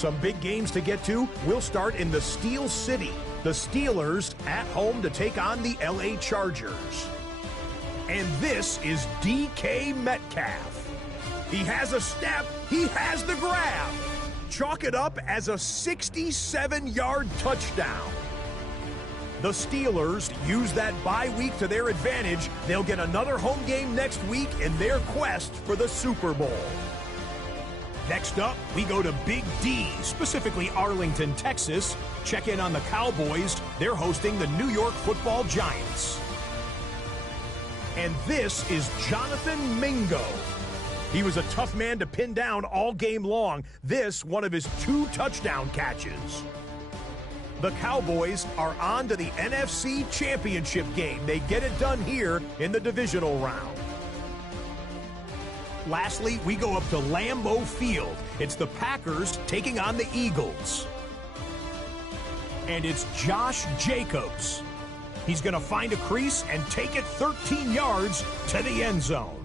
Some big games to get to. We'll start in the Steel City. The Steelers at home to take on the LA Chargers. And this is DK Metcalf. He has a step. He has the grab. Chalk it up as a 67-yard touchdown. The Steelers use that bye week to their advantage. They'll get another home game next week in their quest for the Super Bowl. Next up, we go to Big D, specifically Arlington, Texas. Check in on the Cowboys. They're hosting the New York Football Giants. And this is Jonathan Mingo. He was a tough man to pin down all game long. This, one of his 2 touchdown catches. The Cowboys are on to the NFC Championship game. They get it done here in the divisional round. Lastly, we go up to Lambeau Field. It's the Packers taking on the Eagles. And it's Josh Jacobs. He's going to find a crease and take it 13 yards to the end zone.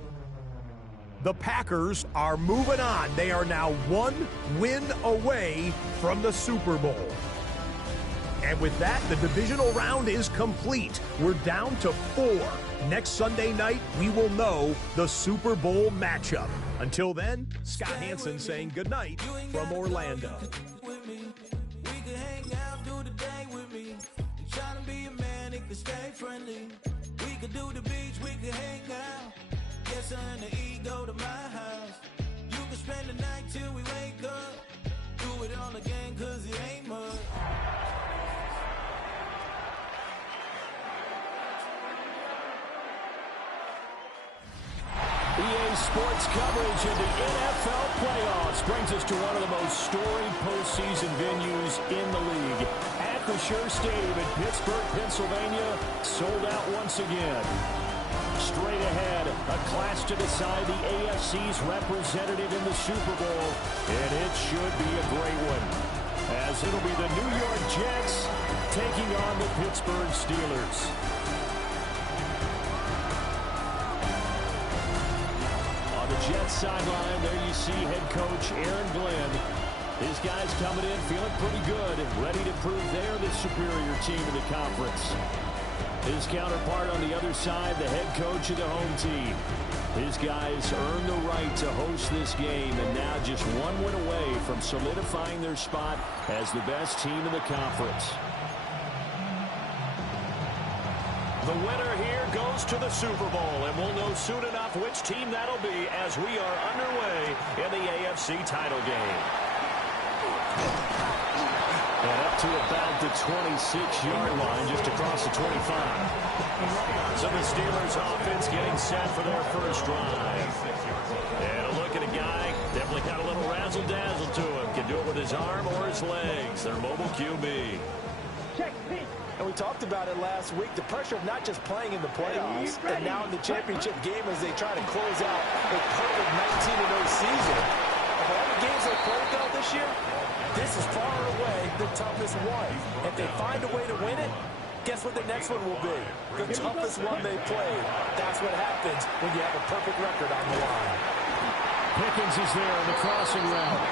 The Packers are moving on. They are now 1 win away from the Super Bowl. And with that, the divisional round is complete. We're down to 4. Next Sunday night, we will know the Super Bowl matchup. Until then, Scott Hansen saying goodnight from Orlando. In the ego to my house. You can spend the night till we wake up. Do it all again, cause it ain't much. EA Sports coverage of the NFL playoffs brings us to one of the most storied postseason venues in the league. Acrisure Stadium in Pittsburgh, Pennsylvania, sold out once again. Straight ahead, a clash to decide the AFC's representative in the Super Bowl, and it should be a great one, as it'll be the New York Jets taking on the Pittsburgh Steelers. On the Jets sideline, there you see head coach Aaron Glenn. His guys coming in feeling pretty good, ready to prove they're the superior team in the conference. His counterpart on the other side, the head coach of the home team. His guys earned the right to host this game, and now just 1 win away from solidifying their spot as the best team in the conference. The winner here goes to the Super Bowl, and we'll know soon enough which team that'll be as we are underway in the AFC title game. And up to about the 26-yard line, just across the 25. So the Steelers offense getting set for their first drive. And a look at a guy, definitely got a little razzle-dazzle to him. Can do it with his arm or his legs. Their mobile QB. And we talked about it last week, the pressure of not just playing in the playoffs, and now in the championship game as they try to close out a perfect 19-0 season. Of all the games they played though this year, this is far away the toughest one. If they find a way to win it, guess what the next one will be? The toughest one they played. That's what happens when you have a perfect record on the line. Pickens is there in the crossing route.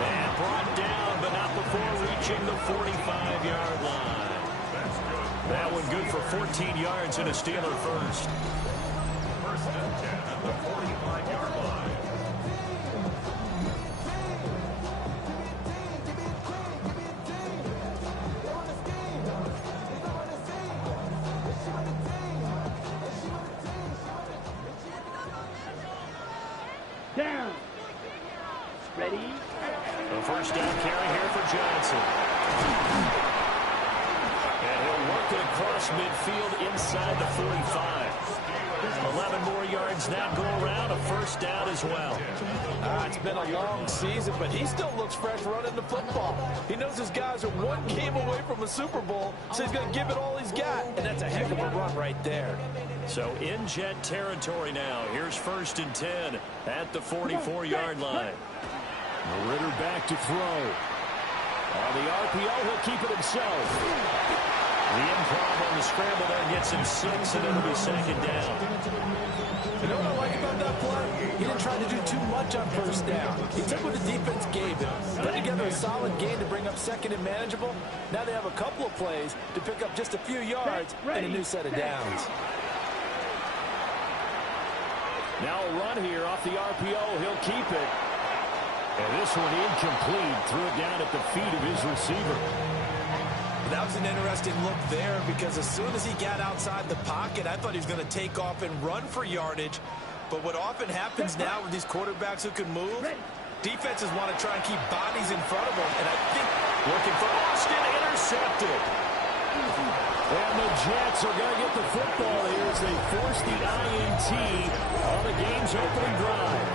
And brought down, but not before reaching the 45-yard line. That one good for 14 yards and a Steeler first. First and 10 at the 45-yard line. Down. Ready? A first down carry here for Johnson. And he'll work it across midfield inside the 45. 11 more yards now go around, a first down as well. It's been a long season, but he still looks fresh running the football. He knows his guys are 1 game away from a Super Bowl, so he's going to give it all he's got. And that's a heck of a run right there. So in Jet territory now. Here's first and 10 at the 44-yard line. Ritter back to throw. On the RPO, he'll keep it himself. The improv on the scramble there gets him 6, and it'll be second down. You know what I like about that play? He didn't try to do too much on first down. He took what the defense gave him, put together a solid gain to bring up second and manageable. Now they have a couple of plays to pick up just a few yards and a new set of downs. Now a run here off the RPO. He'll keep it. And this one incomplete. Threw it down at the feet of his receiver. That was an interesting look there because as soon as he got outside the pocket, I thought he was going to take off and run for yardage. But what often happens now with these quarterbacks who can move, defenses want to try and keep bodies in front of them. And I think looking for Austin, intercepted. And the Jets are going to get the football here as they force the INT on the game's opening drive.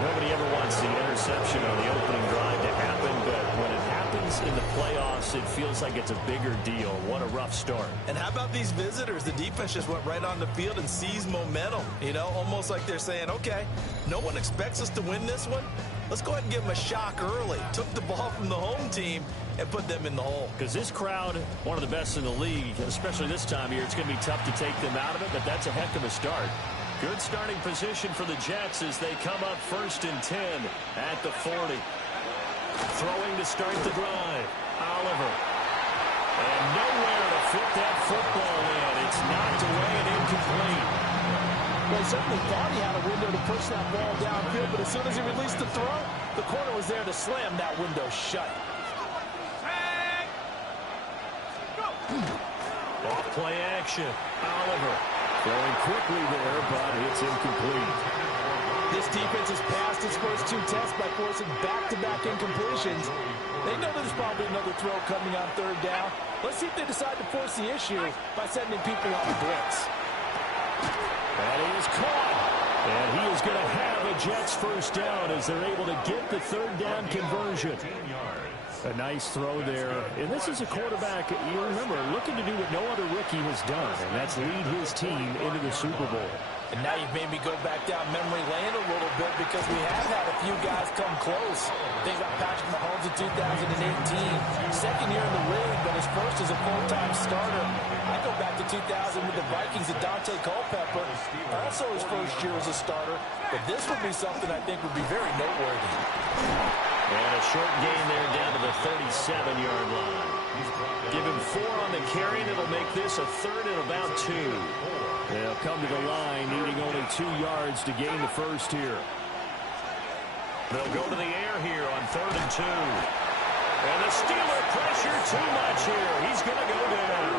Nobody ever wants the interception on the opening drive to happen, but when it happens in the playoffs, it feels like it's a bigger deal. What a rough start. And how about these visitors? The defense just went right on the field and seized momentum. You know, almost like they're saying, okay, no one expects us to win this one. Let's go ahead and give them a shock early. Took the ball from the home team and put them in the hole. Because this crowd, one of the best in the league, especially this time of year, it's going to be tough to take them out of it, but that's a heck of a start. Good starting position for the Jets as they come up 1st and 10 at the 40. Throwing to start the drive. Oliver. And nowhere to fit that football in. It's knocked away and incomplete. Well, he certainly thought he had a window to push that ball downfield, but as soon as he released the throw, the corner was there to slam that window shut. Off play action. Oliver. Throwing quickly there, but it's incomplete. This defense has passed its first 2 tests by forcing back-to-back incompletions. They know there's probably another throw coming on 3rd down. Let's see if they decide to force the issue by sending people on the blitz. That is caught. And he is going to have a Jets first down as they're able to get the 3rd down conversion. A nice throw there. And this is a quarterback, you remember, looking to do what no other rookie has done, and that's lead his team into the Super Bowl. And now you've made me go back down memory lane a little bit because we have had a few guys come close. Think about Patrick Mahomes in 2018. Second year in the league, but his first as a full-time starter. I go back to 2000 with the Vikings and Dante Culpepper. Also his first year as a starter. But this would be something I think would be very noteworthy. And a short gain there down to the 37-yard line. Give him 4 on the carry, and it'll make this a 3rd and about 2. They'll come to the line, needing only 2 yards to gain the first here. They'll go to the air here on 3rd and 2. And the Steeler pressure too much here. He's going to go down.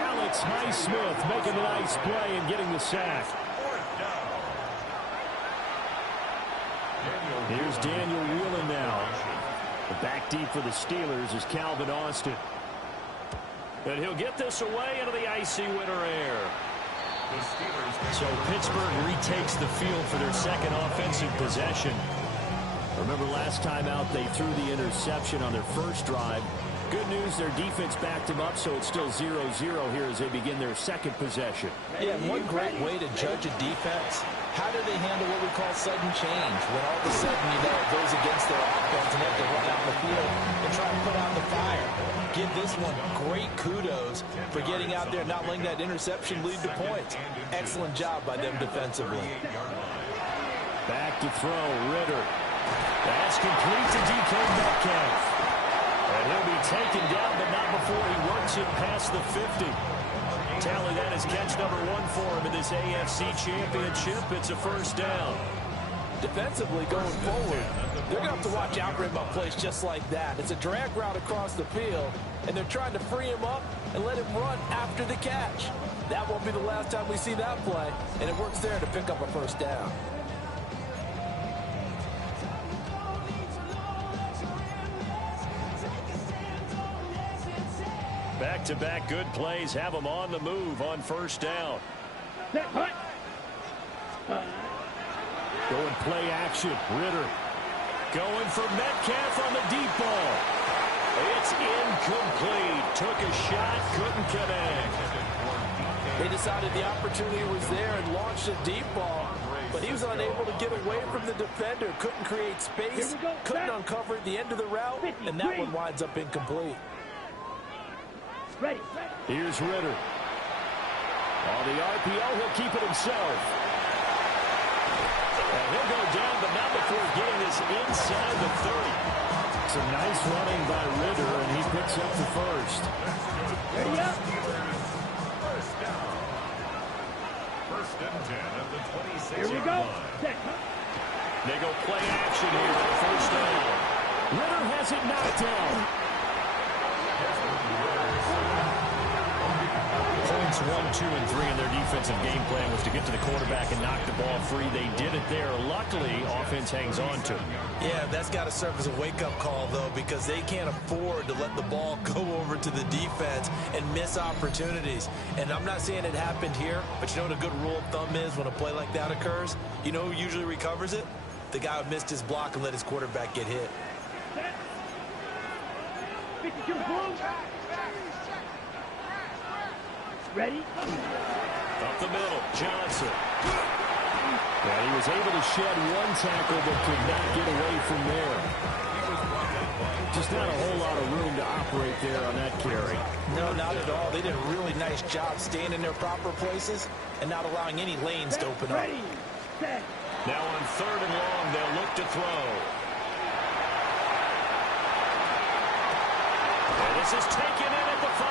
Alex Highsmith making a nice play and getting the sack. Here's Daniel Whelan now. The back deep for the Steelers is Calvin Austin. And he'll get this away into the icy winter air. So Pittsburgh retakes the field for their second offensive possession. Remember last time out they threw the interception on their first drive. Good news, their defense backed him up, so it's still 0-0 here as they begin their second possession. Yeah, one great way to judge a defense, how do they handle what we call sudden change? When all of a sudden, you know, it goes against their offense and they have to run out the field and try to put out the fire. Give this one great kudos for getting out there and not letting that interception lead to points. Excellent job by them defensively. Back to throw, Ritter. That's complete to DK Metcalf. And he'll be taken down, but not before he works it past the 50. Tally, that is catch number 1 for him in this AFC Championship. It's a first down. Defensively going forward, they're going to have to watch out for him on plays just like that. It's a drag route across the field, and they're trying to free him up and let him run after the catch. That won't be the last time we see that play, and it works there to pick up a first down. Back-to-back good plays have them on the move on first down. Going play action. Ritter going for Metcalf on the deep ball. It's incomplete. Took a shot, couldn't connect. They decided the opportunity was there and launched a deep ball, but he was unable to get away from the defender. Couldn't create space, couldn't uncover at the end of the route, and that one winds up incomplete. Here's Ritter. On the RPO, he'll keep it himself. And he'll go down, but not before getting this inside the 30. Some nice running by Ritter, and he picks up the first. Ready up. First down. First and 10 at the 26. Here we go. Set. They go play action here on first down. Ritter has it knocked down. Points 1, 2, and 3 in their defensive game plan was to get to the quarterback and knock the ball free. They did it there. Luckily, offense hangs on to it. Yeah, that's got to serve as a wake-up call, though, because they can't afford to let the ball go over to the defense and miss opportunities. And I'm not saying it happened here, but you know what a good rule of thumb is when a play like that occurs? You know who usually recovers it? The guy who missed his block and let his quarterback get hit. 52 blue. Ready? Up the middle, Johnson. Yeah, he was able to shed one tackle but could not get away from there. Just not a whole lot of room to operate there on that carry. No, not at all. They did a really nice job staying in their proper places and not allowing any lanes to open up. Ready. Set. Now on third and long, they'll look to throw. And this is taken in at the 5.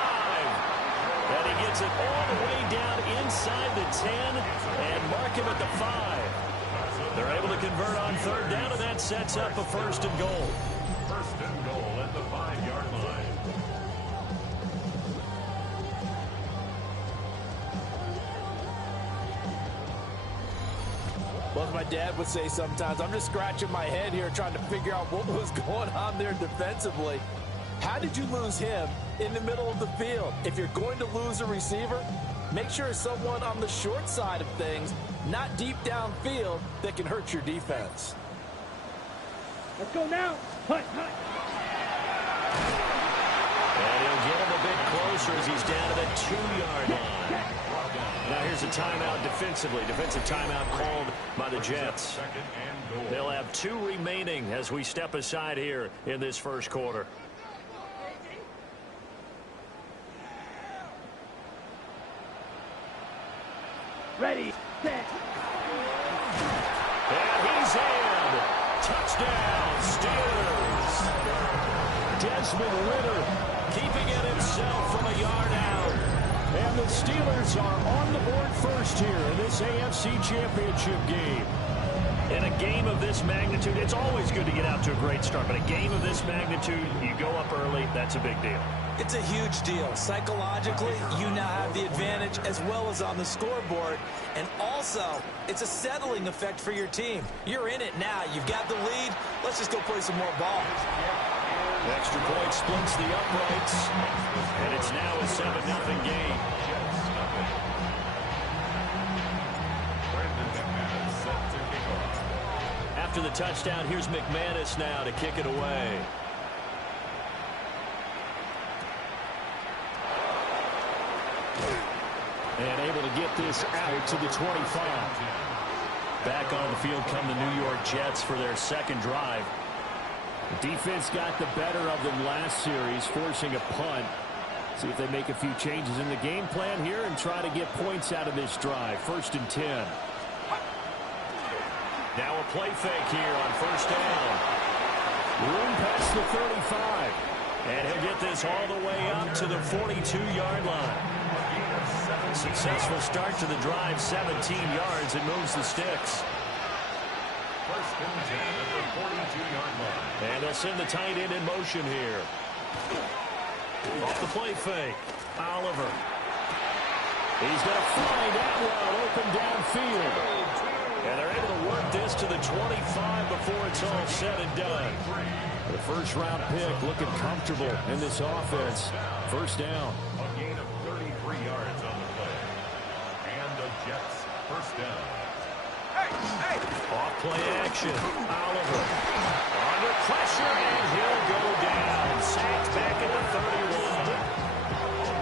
And he gets it all the way down inside the 10 and mark him at the 5. They're able to convert on third down, and that sets up a first and goal. First and goal at the 5-yard line. Well, as my dad would say sometimes, I'm just scratching my head here trying to figure out what was going on there defensively. How did you lose him in the middle of the field? If you're going to lose a receiver, make sure it's someone on the short side of things, not deep downfield, that can hurt your defense. Let's go now. Hut, hut. And he'll get him a bit closer as he's down to the 2-yard line. Now here's a timeout defensively. Defensive timeout called by the Jets. They'll have 2 remaining as we step aside here in this first quarter. Ready. Set. And he's in. Touchdown, Steelers. Desmond Ritter keeping it himself from a yard out. And the Steelers are on the board first here in this AFC Championship game. In a game of this magnitude, it's always good to get out to a great start, but a game of this magnitude, you go up early, that's a big deal. It's a huge deal. Psychologically, you now have the advantage as well as on the scoreboard. And also, it's a settling effect for your team. You're in it now. You've got the lead. Let's just go play some more ball. Extra point splits the uprights, and it's now a 7-0 game. After the touchdown, here's McManus now to kick it away. And able to get this out to the 25. Back on the field come the New York Jets for their second drive. The defense got the better of them last series, forcing a punt. See if they make a few changes in the game plan here and try to get points out of this drive. First and 10. Now a play fake here on first down. Room past the 35. And he'll get this all the way up to the 42-yard line. Successful start to the drive, 17 yards, and moves the sticks. First and 10 at the 42-yard line. And they'll send the tight end in motion here. Off the play fake, Oliver. He's going to fly that route open downfield. And they're able to work this to the 25 before it's all said and done. The first-round pick looking comfortable in this offense. First down. A gain of 33 yards on the play. And the Jets first down. Off play action. Oliver. Under pressure, and he'll go down. Sacked back at the 31.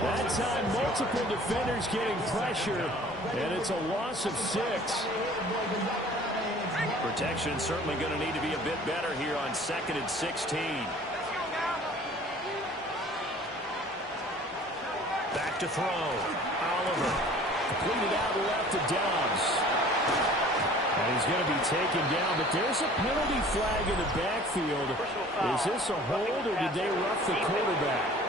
That time, multiple defenders getting pressure, and it's a loss of 6. Protection certainly going to need to be a bit better here on 2nd and 16. Back to throw. Oliver. Completed out left to Dobbs. And he's going to be taken down, but there's a penalty flag in the backfield. Is this a hold, or did they rough the quarterback?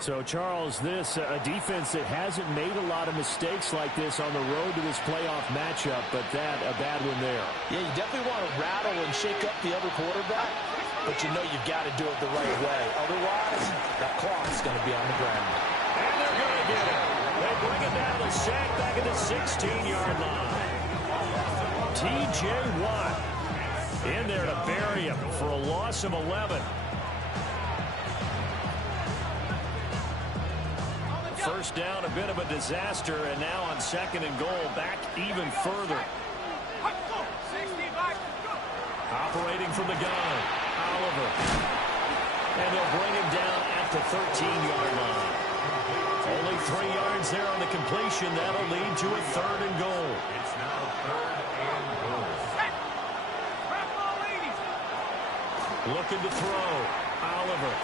So, Charles, this a defense that hasn't made a lot of mistakes like this on the road to this playoff matchup, but that a bad one there. Yeah, you definitely want to rattle and shake up the other quarterback, but you know you've got to do it the right way. Otherwise, that clock's going to be on the ground. And they're going to get it. They bring it down to the sack back at the 16-yard line. T.J. Watt in there to bury him for a loss of 11. First down, a bit of a disaster, and now on second and goal, back even further. Operating from the gun, Oliver. And they'll bring him down at the 13-yard line. Only 3 yards there on the completion. That'll lead to a third and goal. It's now third and goal. Looking to throw. Oliver.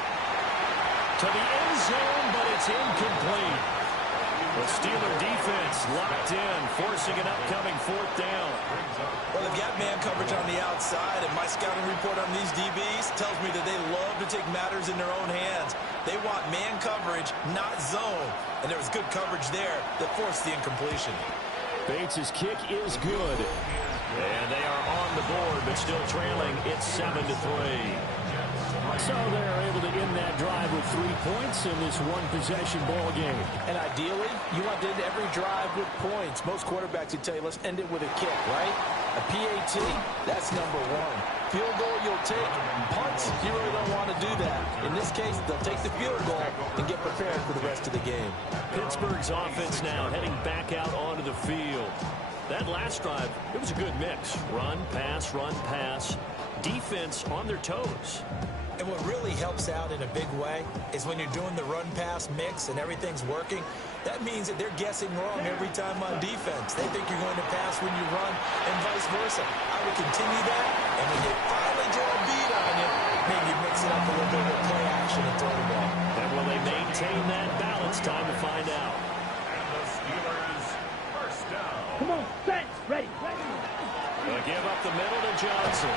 To the end zone, but it's incomplete. The Steeler defense locked in, forcing an upcoming fourth down. Well, they've got man coverage on the outside, and my scouting report on these DBs tells me that they love to take matters in their own hands. They want man coverage, not zone. And there was good coverage there that forced the incompletion. Bates' kick is good. And they are on the board, but still trailing. It's 7-3. So they're able to end that drive with 3 points in this one-possession ball game. And ideally, you want to end every drive with points. Most quarterbacks would tell you, let's end it with a kick, right? A PAT, that's number one. Field goal you'll take. Punts, you really don't want to do that. In this case, they'll take the field goal and get prepared for the rest of the game. Pittsburgh's offense now heading back out onto the field. That last drive, it was a good mix. Run, pass. Defense on their toes. And what really helps out in a big way is when you're doing the run-pass mix and everything's working, that means that they're guessing wrong every time on defense. They think you're going to pass when you run and vice versa. I would continue that, and when they finally draw a beat on you, maybe mix it up a little bit with play action and throw the ball. And will they maintain that balance? Time to find out. And the Steelers first down. Come on, set, ready. They'll give up the middle to Johnson.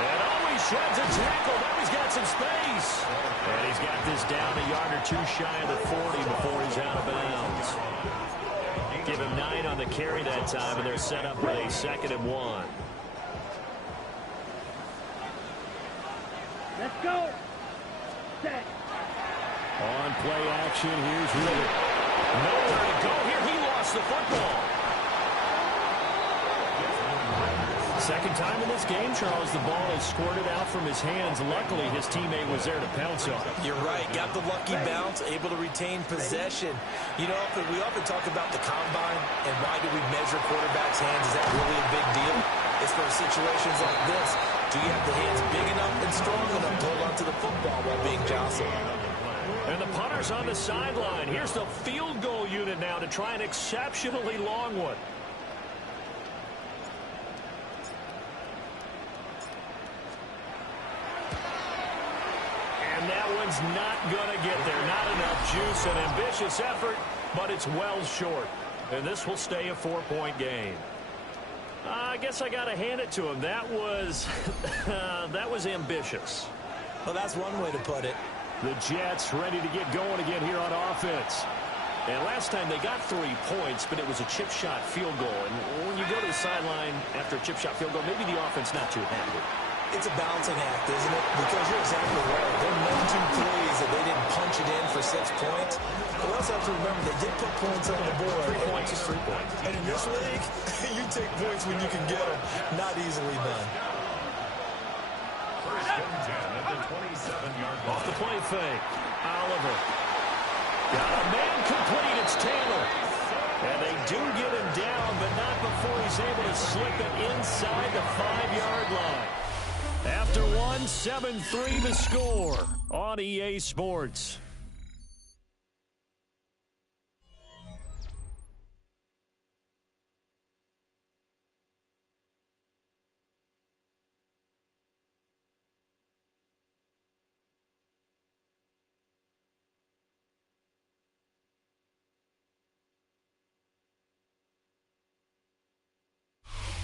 And he sheds a tackle. Now he's got some space. And he's got this down a yard or two shy of the 40 before he's out of bounds. Give him 9 on the carry that time, and they're set up with a 2nd and 1. Let's go. Set. On play action, here's Ritter. Nowhere to go here. He lost the football. Second time in this game, Charles, the ball is squirted out from his hands. Luckily, his teammate was there to pounce on it. You're right. Got the lucky bounce, able to retain possession. You know, we often talk about the combine and why do we measure quarterbacks' hands. Is that really a big deal? It's for situations like this. Do you have the hands big enough and strong enough to hold onto the football while being jostled? And the punter's on the sideline. Here's the field goal unit now to try an exceptionally long one. And that one's not going to get there. Not enough juice. An ambitious effort, but it's well short. And this will stay a 4-point game. I guess I got to hand it to him. That was ambitious. Well, that's one way to put it. The Jets ready to get going again here on offense. And last time they got 3 points, but it was a chip shot field goal. And when you go to the sideline after a chip shot field goal, maybe the offense not too happy. It's a balancing act, isn't it? Because you're exactly right. There are 1-2 plays that they didn't punch it in for 6 points. But we also have to remember they did put points on the board. 3 points is 3 points. And in this league, you take points when you can get them. Not easily done. First and 10 at the 27-yard line. Off the play fake. Oliver. Got a man complete. It's Taylor. And they do get him down, but not before he's able to slip it inside the 5-yard line. After 1, 7-3 the score on EA Sports.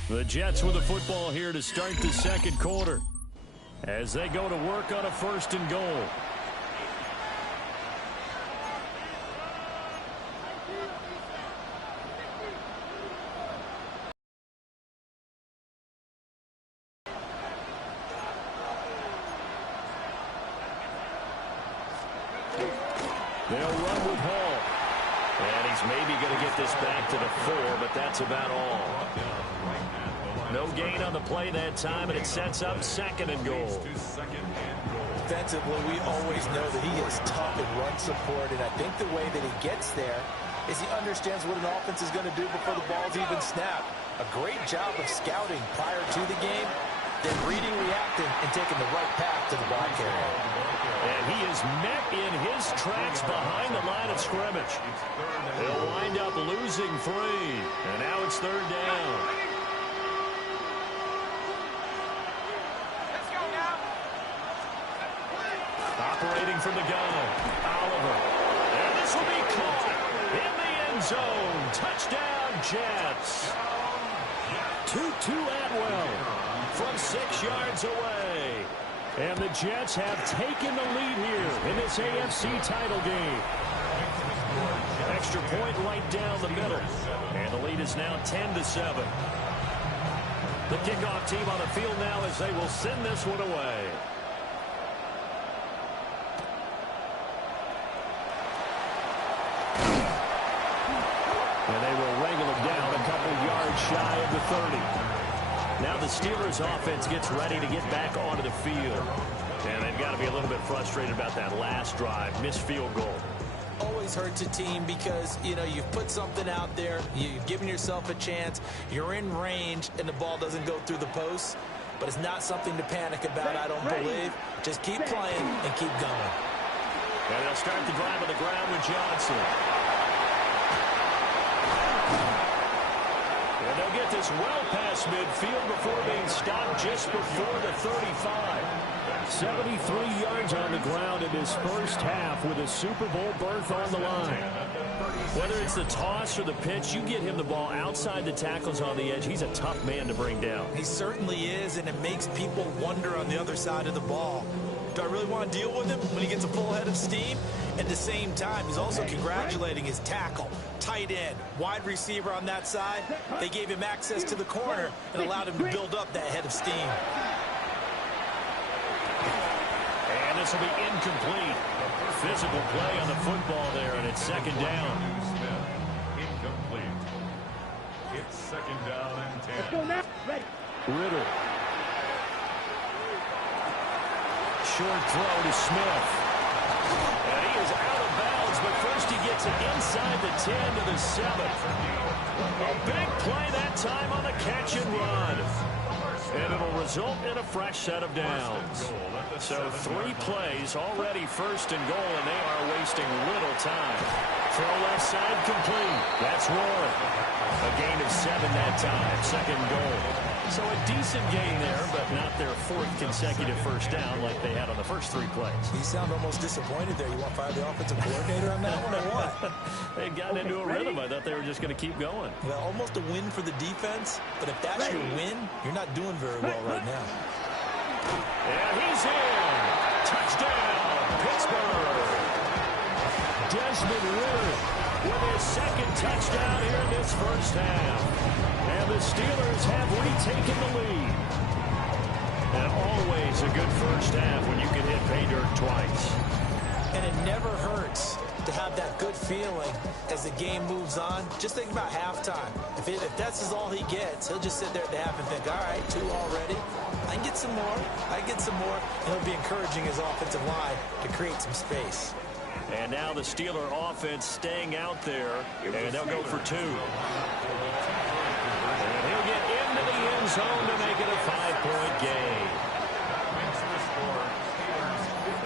The Jets with the football here to start the second quarter as they go to work on a 1st and goal. They'll run with Hall. And he's maybe going to get this back to the 4, but that's about all. No gain on the play that time, and it sets up 2nd and goal. Defensively, we always know that he is tough in run support, and I think the way that he gets there is he understands what an offense is going to do before the ball's even snapped. A great job of scouting prior to the game, then reading, reacting, and taking the right path to the ball carrier. And he is met in his tracks behind the line of scrimmage. He'll wind up losing 3, and now it's 3rd down. Let's go now. Operating from the gun, Oliver. And this will be caught in the end zone. Touchdown, Jets. Tutu Atwell from 6 yards away. And the Jets have taken the lead here in this AFC title game. Extra point right down the middle. And the lead is now 10-7. The kickoff team on the field now as they will send this one away. And they will wrangle him down a couple yards shy of the 30. Now the Steelers offense gets ready to get back onto the field. And they've got to be a little bit frustrated about that last drive. Missed field goal. Always hurts a team because, you know, you've put something out there. You've given yourself a chance. You're in range, and the ball doesn't go through the post. But it's not something to panic about, I don't believe. Just keep playing and keep going. And they'll start the drive on the ground with Johnson. And they'll get this well past midfield before being stopped just before the 35. 73 yards on the ground in his first half with a Super Bowl berth on the line. Whether it's the toss or the pitch, you get him the ball outside the tackles on the edge. He's a tough man to bring down. He certainly is, and it makes people wonder on the other side of the ball. Do I really want to deal with him when he gets a full head of steam? At the same time, he's also congratulating his tackle, tight end, wide receiver on that side. They gave him access to the corner and allowed him to build up that head of steam. And this will be incomplete. Physical play on the football there, and it's 2nd down. Incomplete. It's 2nd down and 10. Let's go now. Ready. Ritter. Short throw to Smith. And he is out of bounds, but first he gets it inside the 10 to the 7. A big play that time on the catch and run. And it'll result in a fresh set of downs. So 3 plays, already 1st and goal, and they are wasting little time. Throw left side complete. That's Warren. A gain of 7 that time, 2nd goal. So a decent gain there, but not their 4th consecutive first down like they had on the first 3 plays. You sound almost disappointed there. You want to fire the offensive coordinator on that one or what? They'd gotten into a rhythm. I thought they were just going to keep going. Well, almost a win for the defense, but if that's your win, you're not doing very well right now. And he's in. Touchdown, Pittsburgh. Desmond Ritter with his 2nd touchdown here in this first half. And the Steelers have retaken the lead. And always a good first half when you can hit pay dirt twice. And it never hurts to have that good feeling as the game moves on. Just think about halftime. If that's all he gets, he'll just sit there at the half and think, all right, 2 already. I can get some more. I can get some more. And he'll be encouraging his offensive line to create some space. And now the Steeler offense staying out there, and they'll go for 2. And he'll get into the end zone to make it a 5-point gain.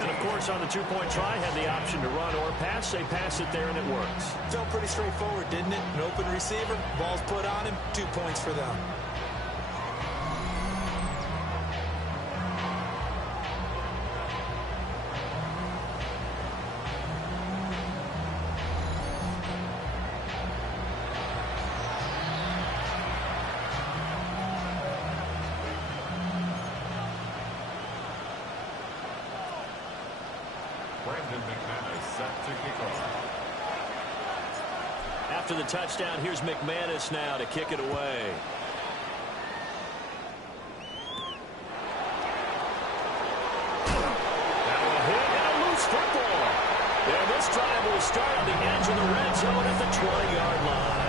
And, of course, on the 2-point try, had the option to run or pass. They pass it there, and it works. Felt pretty straightforward, didn't it? An open receiver, ball's put on him, 2 points for them. Brandon McManus set to kick off. After the touchdown, here's McManus now to kick it away. Now a hit and a loose football. And this drive will start on the edge of the red zone at the 20-yard line.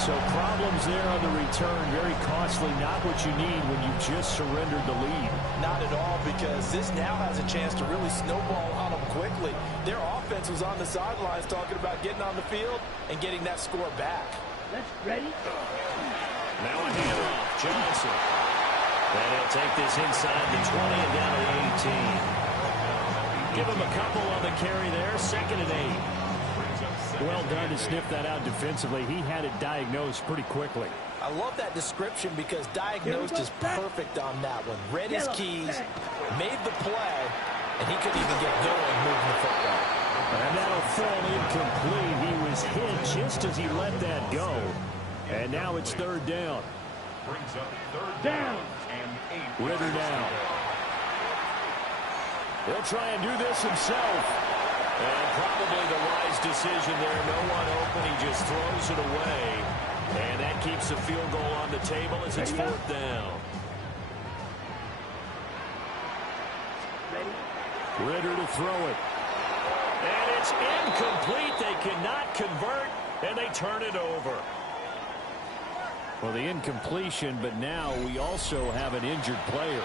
So problems there on the return, very costly, not what you need when you just surrendered the lead. Not at all, because this now has a chance to really snowball on them quickly. Their offense was on the sidelines talking about getting on the field and getting that score back. Let's ready. Now a handoff, Johnson. And he'll take this inside the 20 and down to the 18. Give him a couple on the carry there, 2nd and 8. Well done to sniff that out defensively. He had it diagnosed pretty quickly. I love that description because diagnosed is perfect on that one. Read his keys, made the play, and he couldn't even get going moving the football. And that'll fall incomplete. He was hit just as he let that go. And now it's 3rd down. Brings up 3rd down and 8. Ritter down. He'll try and do this himself. And probably the wise decision there. No one open. He just throws it away. And that keeps the field goal on the table as it's 4th down. Ritter to throw it. And it's incomplete. They cannot convert, and they turn it over. Well, the incompletion, but now we also have an injured player.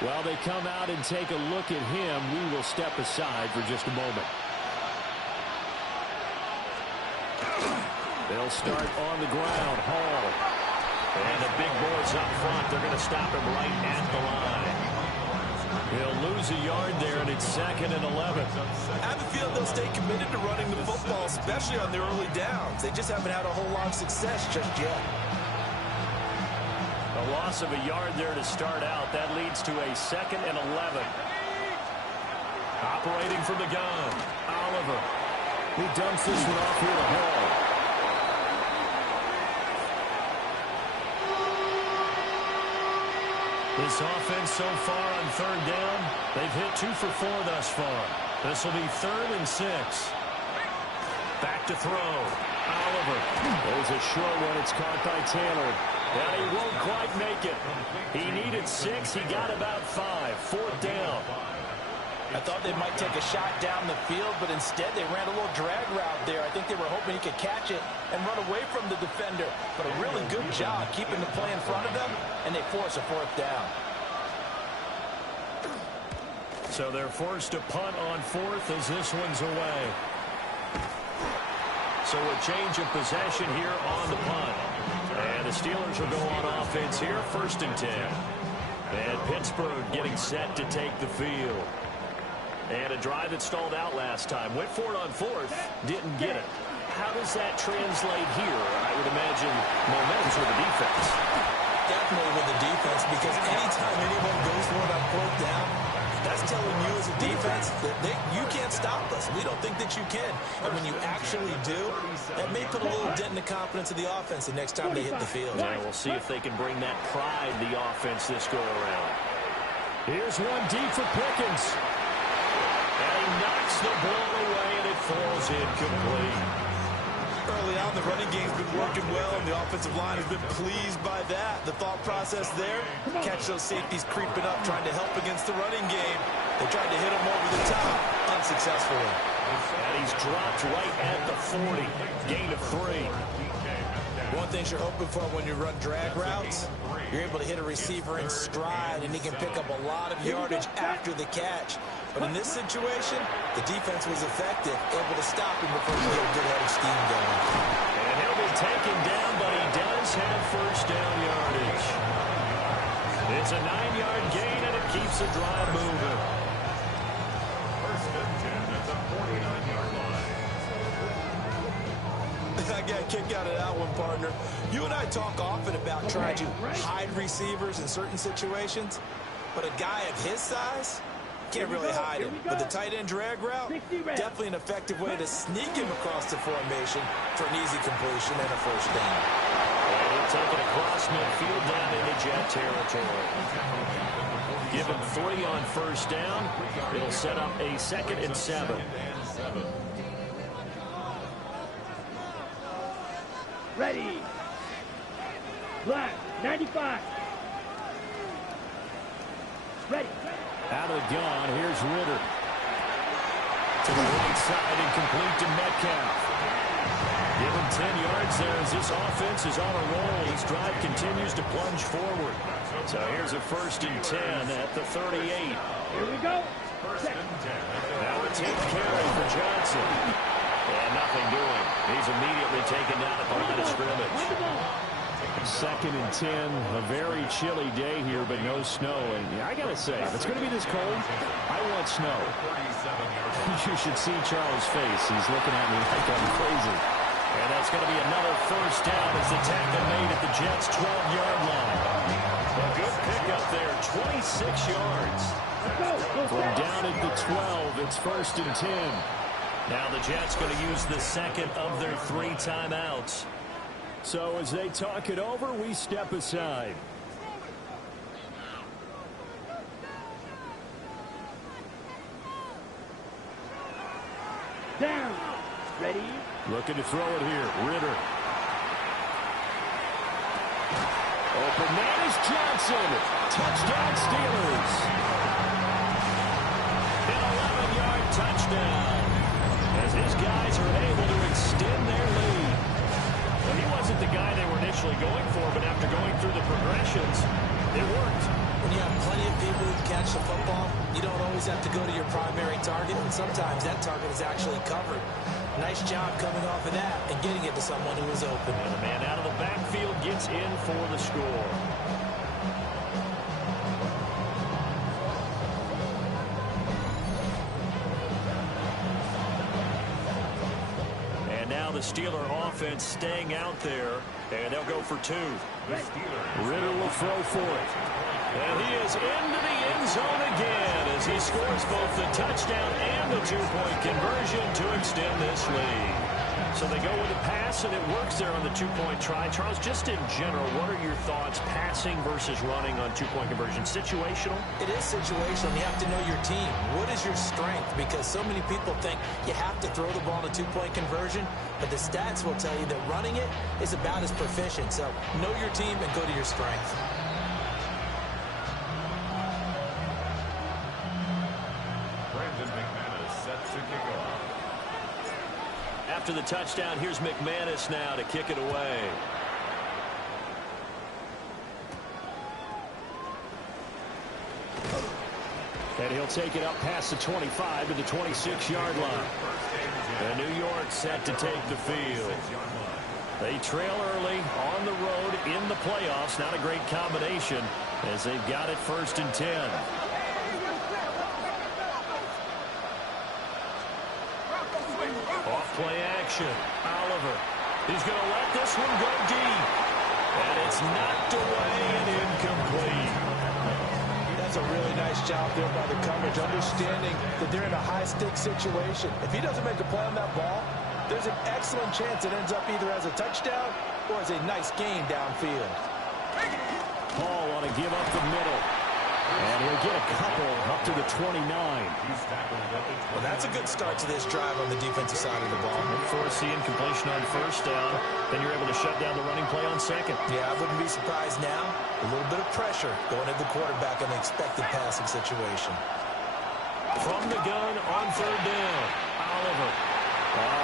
While they come out and take a look at him, we will step aside for just a moment. They'll start on the ground. Hall. And the big boys up front, they're going to stop him right at the line. He'll lose a yard there, and it's 2nd and 11. I have a feeling they'll stay committed to running the football, especially on their early downs. They just haven't had a whole lot of success just yet. A loss of a yard there to start out. That leads to a 2nd and 11. Operating from the gun, Oliver. He dumps this one off here to Hall. This offense so far on 3rd down, they've hit 2 for 4 thus far. This will be 3rd and 6. Back to throw. Oliver. There's a short one. It's caught by Taylor. And he won't quite make it. He needed 6. He got about 5. 4th down. I thought they might take a shot down the field, but instead they ran a little drag route there. I think they were hoping he could catch it and run away from the defender. But a really good job keeping the play in front of them, and they force a 4th down. So they're forced to punt on 4th as this one's away. So a change of possession here on the punt. And the Steelers will go on offense here, 1st and 10. And Pittsburgh getting set to take the field. And a drive that stalled out last time. Went for it on 4th, didn't get it. How does that translate here? I would imagine momentum's with the defense. Definitely with the defense, because anytime anyone goes for it on 4th down, that's telling you as a defense that you can't stop us. We don't think that you can. And when you actually do, that may put a little dent in the confidence of the offense the next time they hit the field. Yeah, we'll see if they can bring that pride to the offense this go-around. Here's one deep for Pickens. And he knocks the ball away, and it falls incomplete. Early on, the running game's been working well, and the offensive line has been pleased by that. The thought process there, catch those safeties creeping up, trying to help against the running game. They tried to hit him over the top, unsuccessfully. And he's dropped right at the 40. Gain of 3. One thing you're hoping for when you run drag routes, you're able to hit a receiver in stride, and he can pick up a lot of yardage after the catch. But in this situation, the defense was effective, able to stop him before he get a good head of steam going. And he'll be taken down, but he does have 1st down yardage. It's a 9-yard gain, and it keeps the drive moving. 1st and 10 at the 49-yard line. I got a kick out of that one, partner. You and I talk often about trying to hide receivers in certain situations, but a guy of his size can't really hide him. But the tight end drag route, definitely an effective way to sneak him across the formation for an easy completion and a 1st down. And take it across midfield down into Jet territory. Given 3 on first down, it'll set up a 2nd and 7. Ready. Black, 95. Ready. Out of the gun, here's Ritter. To the right side and complete to Metcalf. Give him 10 yards there as this offense is on a roll. This drive continues to plunge forward. So here's a 1st and 10 at the 38. Here we go. Now a 10th carry for Johnson. And nothing doing. He's immediately taken down at the line of scrimmage. 2nd and 10, a very chilly day here, but no snow. And I got to say, if it's going to be this cold, I want snow. You should see Charles' face. He's looking at me like I'm crazy. And that's going to be another 1st down as the tackle made at the Jets' 12-yard line. A good pickup there, 26 yards. From down at the 12, it's 1st and 10. Now the Jets going to use the 2nd of their 3 timeouts. So as they talk it over, we step aside. Down. Ready. Looking to throw it here. Ritter. Open man is Johnson. Touchdown Steelers. An 11-yard touchdown. As his guys are able to extend their lead. Well, he wasn't the guy they were initially going for, but after going through the progressions, it worked. When you have plenty of people who catch the football, you don't always have to go to your primary target, and sometimes that target is actually covered. Nice job coming off of that and getting it to someone who was open. And the man out of the backfield gets in for the score. And now the Steeler offense staying out there, and they'll go for 2. Ritter will throw for it. And he is into the end zone again as he scores both the touchdown and the 2-point conversion to extend this lead. So they go with a pass, and it works there on the 2-point try. Charles, just in general, what are your thoughts passing versus running on 2-point conversion? Situational? It is situational. You have to know your team. What is your strength? Because so many people think you have to throw the ball in a 2-point conversion, but the stats will tell you that running it is about as proficient. So know your team and go to your strength. After the touchdown, here's McManus now to kick it away. And he'll take it up past the 25 to the 26-yard line. And New York set to take the field. They trail early on the road in the playoffs. Not a great combination as they've got it 1st and 10. Off-play action. Oliver. He's going to let this one go deep. And it's knocked away and incomplete. That's a really nice job there by the coverage, understanding that they're in a high-stakes situation. If he doesn't make a play on that ball, there's an excellent chance it ends up either as a touchdown or as a nice gain downfield. Paul want to give up the middle. And he'll get a couple up to the 29. Well, that's a good start to this drive on the defensive side of the ball. Forcing completion on 1st down. Then you're able to shut down the running play on 2nd. Yeah, I wouldn't be surprised now. A little bit of pressure going at the quarterback in the expected passing situation. From the gun on 3rd down. Oliver.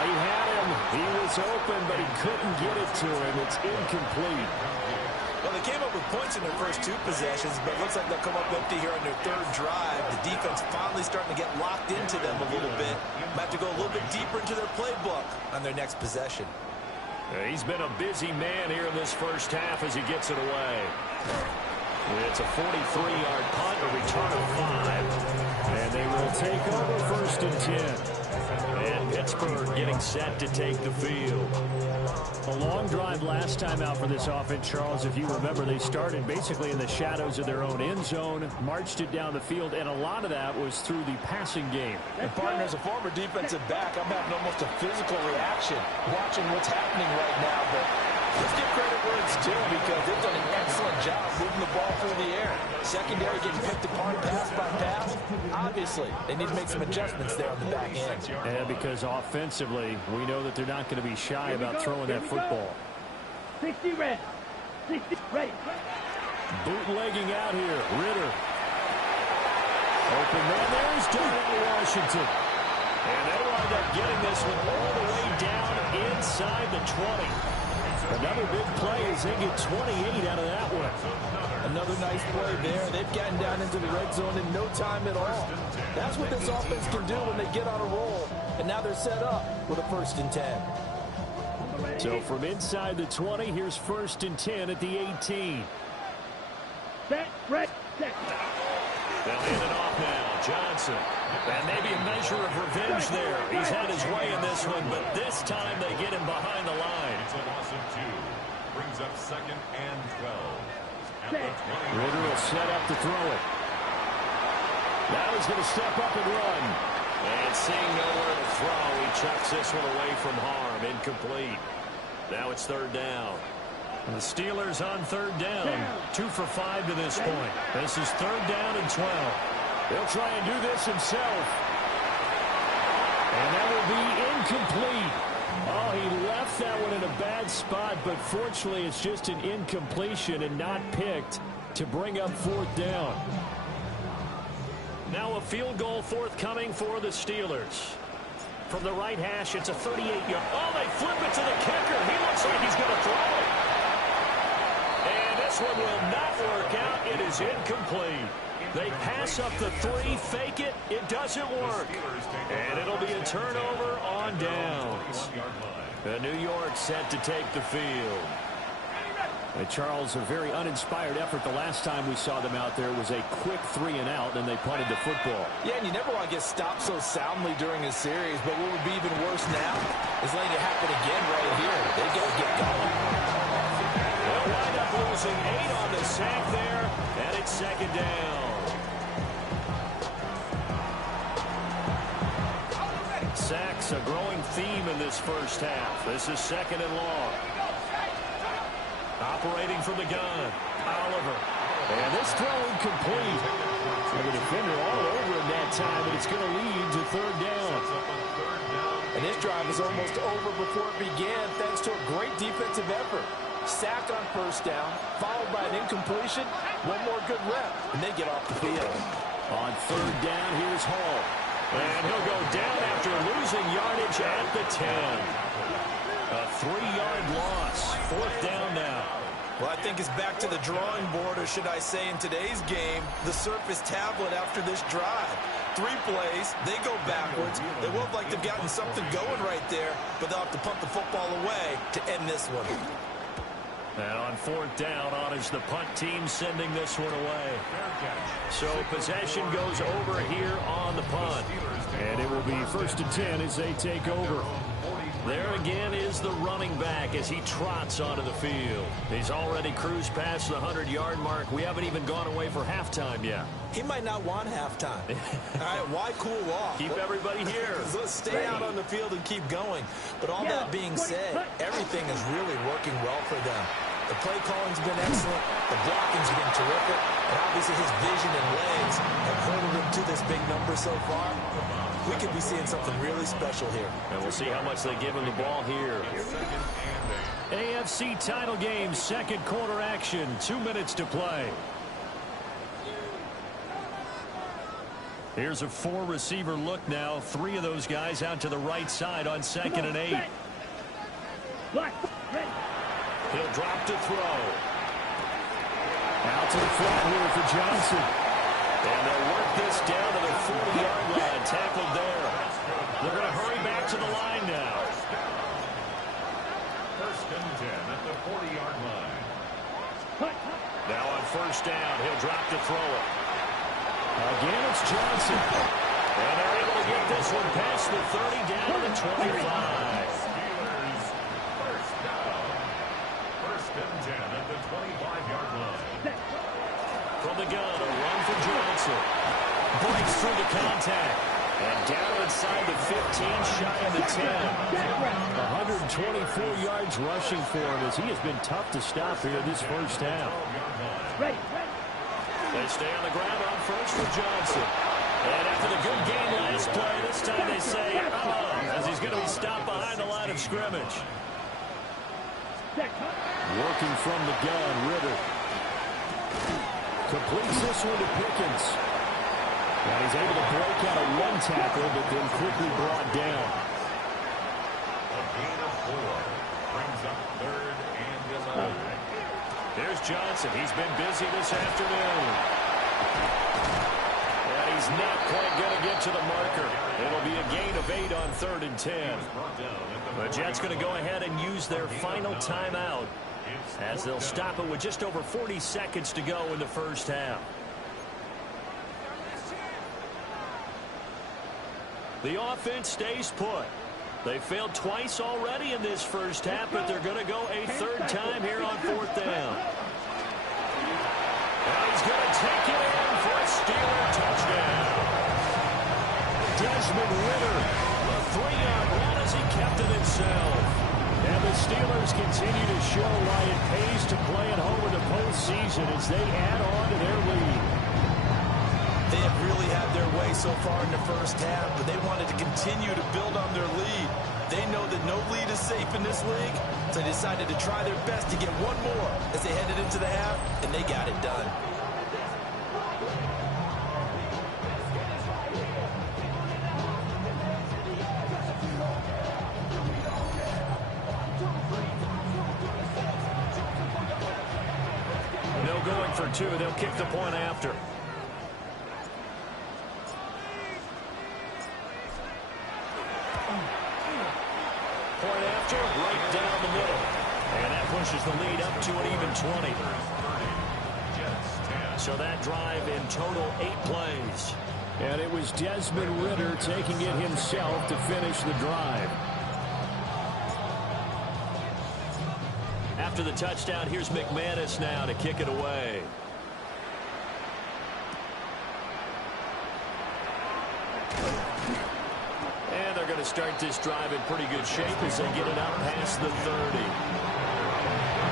He had him. He was open, but he couldn't get it to him. It's incomplete. Well, they came up with points in their first 2 possessions, but it looks like they'll come up empty here on their 3rd drive. The defense finally starting to get locked into them a little bit. Might have to go a little bit deeper into their playbook on their next possession. He's been a busy man here in this first half as he gets it away. It's a 43-yard punt, a return of 5. And they will take over 1st and 10. And Pittsburgh getting set to take the field. A long drive last time out for this offense, Charles. If you remember, they started basically in the shadows of their own end zone, marched it down the field, and a lot of that was through the passing game. And partner, as a former defensive back, I'm having almost a physical reaction watching what's happening right now. But Let's give credit where it's due because they've done an excellent job moving the ball through the air. Secondary getting picked apart pass by pass. Obviously, they need to make some adjustments there on the back end. Yeah, because offensively, we know that they're not going to be shy about throwing that football. 60 red. 60 ready. Bootlegging out here. Ritter. Open man. There's Darnell Washington. And they wind up getting this one all the way down inside the 20. Another big play as they get 28 out of that one. Another nice play there. They've gotten down into the red zone in no time at all. That's what this offense can do when they get on a roll. And now they're set up with a 1st and 10. So from inside the 20, here's 1st and 10 at the 18. Set, red, set. They'll hand it off now. Johnson. And maybe a measure of revenge there. He's had his way in this one, but this time they get him behind the line. It's a loss of 2. Brings up 2nd and 12. At the 20. Ritter will set up to throw it. Now he's going to step up and run. And seeing nowhere to throw, he chucks this one away from harm. Incomplete. Now it's 3rd down. And the Steelers on 3rd down. 2 for 5 to this point. This is 3rd down and 12. He'll try and do this himself. And that will be incomplete. Oh, he left that one in a bad spot, but fortunately it's just an incompletion and not picked to bring up 4th down. Now a field goal forthcoming for the Steelers. From the right hash, it's a 38-yard. Oh, they flip it to the kicker. He looks like he's going to throw it. And this one will not work out. It is incomplete. They pass up the 3, fake it. It doesn't work. And it'll be a turnover on downs. The New York set to take the field. Charles, a very uninspired effort. The last time we saw them out there was a quick 3 and out, and they punted the football. Yeah, and you never want to get stopped so soundly during a series, but what would be even worse now is letting it happen again right here. They got to get going. They'll wind up losing 8 on the sack there, and it's 2nd down. Sacks a growing theme in this first half. This is 2nd and long. Operating from the gun, Oliver. And this throw incomplete. And the defender all over him that time, but it's going to lead to 3rd down. And this drive is almost over before it began thanks to a great defensive effort. Sack on 1st down, followed by an incompletion. One more good rep, and they get off the field. On 3rd down, here's Hall. And he'll go down after losing yardage at the 10. A 3-yard loss. 4th down now. Well, I think it's back to the drawing board, or should I say in today's game, the Surface tablet after this drive. 3 plays, they go backwards. They look like they've gotten something going right there, but they'll have to punt the football away to end this one. And on 4th down, on is the punt team sending this one away. So possession goes over here on the punt. And it will be 1st and 10 as they take over. There again is the running back as he trots onto the field. He's already cruised past the 100-yard mark. We haven't even gone away for halftime yet. He might not want halftime. All right, why cool off? Keep everybody here. Let's stay out on the field and keep going. But all that being said, everything is really working well for them. The play calling's been excellent. The blocking's been terrific. And obviously his vision and legs have hurtled him to this big number so far. We could be seeing something really special here. And we'll see how much they give him the ball here. AFC title game, 2nd quarter action. 2 minutes to play. Here's a 4-receiver look now. 3 of those guys out to the right side on 2nd and 8. He'll drop to throw. Out to the flat here for Johnson. And they'll work this down to the 40-yard line. Tackled there. They're going to hurry back to the line now. 1st and 10 at the 40-yard line. Now on 1st down, he'll drop to throw it. Again, it's Johnson. And they're able to get this one past the 30 down to the 25. Steelers, 1st down. 1st and 10 at the 25-yard line. From the gun, a run for Johnson. Breaks through the contact. And down inside the 15, shy of the 10. 124 yards rushing for him as he has been tough to stop here this first half. Ready. They stay on the ground on first for Johnson. And after the good game last play, this time they say, as he's going to be stopped behind the line of scrimmage. Working from the gun, Ritter. Completes this one to Pickens. And he's able to break out of one tackle, but then quickly brought down. A gain of 4 brings up 3rd and 11. There's Johnson. He's been busy this afternoon. And he's not quite going to get to the marker. It'll be a gain of 8 on 3rd and 10. The Jets going to go ahead and use their final timeout as they'll stop it with just over 40 seconds to go in the first half. The offense stays put. They failed twice already in this first half, but they're going to go a 3rd time here on 4th down. And he's going to take it in for a Steeler touchdown. Desmond Ritter, a 3-yard run as he kept it himself. And the Steelers continue to show why it pays to play at home in the postseason as they add on to their lead. They have really had their way so far in the first half, but they wanted to continue to build on their lead. They know that no lead is safe in this league, so they decided to try their best to get one more as they headed into the half, and they got it done. No going for 2. They'll kick the point after. Point after, right down the middle. And that pushes the lead up to an even 20. So that drive in total 8 plays. And it was Desmond Ritter taking it himself to finish the drive. After the touchdown, here's McManus now to kick it away. And they're going to start this drive in pretty good shape as they get it up past the 30.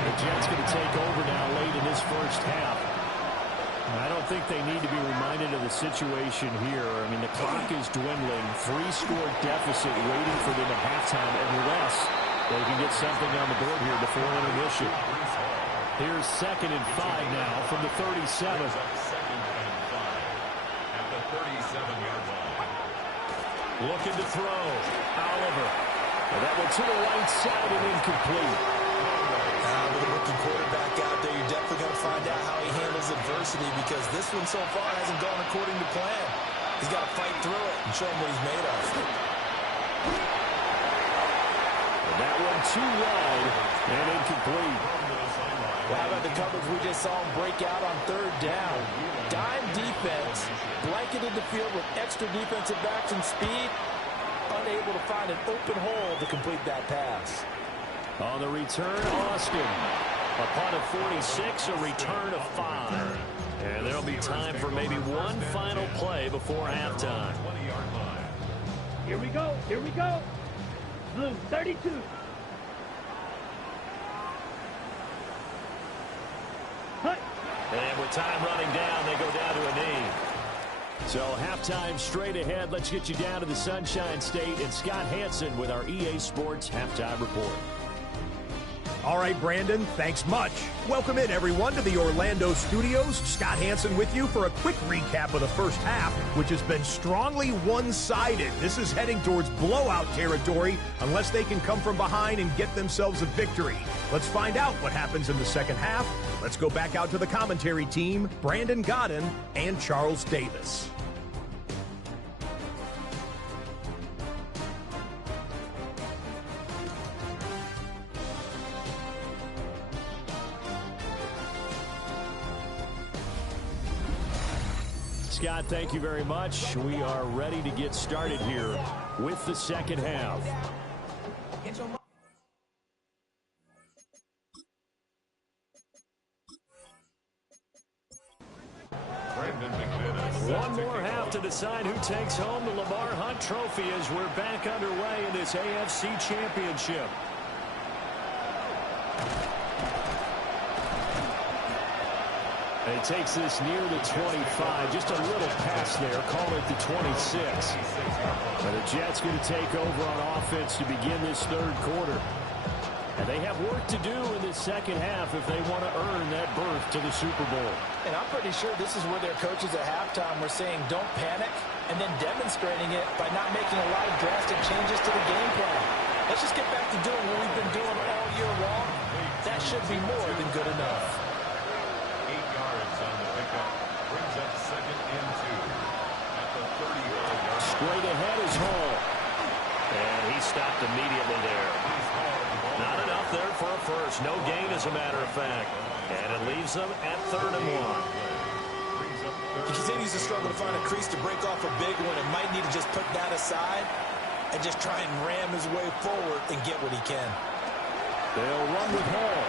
The Jets going to take over now late in this first half. I don't think they need to be reminded of the situation here. I mean, the clock is dwindling. 3-score deficit waiting for them at halftime unless they can get something on the board here before intermission. Here's 2nd and 5 now from the 37. At the 37-yard line. Looking to throw. Oliver. And that one to the right side and incomplete. With a rookie quarterback out there, you're definitely going to find out how he handles adversity because this one so far hasn't gone according to plan. He's got to fight through it and show him what he's made of. And that one too wide and incomplete. Well, how about the coverage we just saw him break out on 3rd down? Dime defense, blanketed the field with extra defensive backs and speed, unable to find an open hole to complete that pass. On the return, Austin. A punt of 46, a return of 5. And there'll be time for maybe one final play before halftime. Here we go. Blue 32. Hut. And with time running down, they go down to a knee. So halftime straight ahead. Let's get you down to the Sunshine State and Scott Hansen with our EA Sports Halftime Report. All right, Brandon, thanks much. Welcome in, everyone, to the Orlando studios. Scott Hansen with you for a quick recap of the first half, which has been strongly one-sided. This is heading towards blowout territory unless they can come from behind and get themselves a victory. Let's find out what happens in the second half. Let's go back out to the commentary team, Brandon Godden and Charles Davis. Scott, thank you very much. We are ready to get started here with the second half. Brandon McManus. One more half to decide who takes home the Lamar Hunt Trophy as we're back underway in this AFC Championship. He takes this near the 25. Just a little pass there. Call it the 26. But the Jets going to take over on offense to begin this third quarter. And they have work to do in the second half if they want to earn that berth to the Super Bowl. And I'm pretty sure this is where their coaches at halftime were saying don't panic, and then demonstrating it by not making a lot of drastic changes to the game plan. Let's just get back to doing what we've been doing all year long. That should be more than good enough. 8 yards on the pickup. Brings up 2nd and 2 at the 30-yard line. Straight ahead is Hall. And he stopped immediately there. Not enough there for a first. No gain, as a matter of fact. And it leaves them at 3rd and 1. He continues to struggle to find a crease to break off a big one and might need to just put that aside and just try and ram his way forward and get what he can. They'll run with Hall.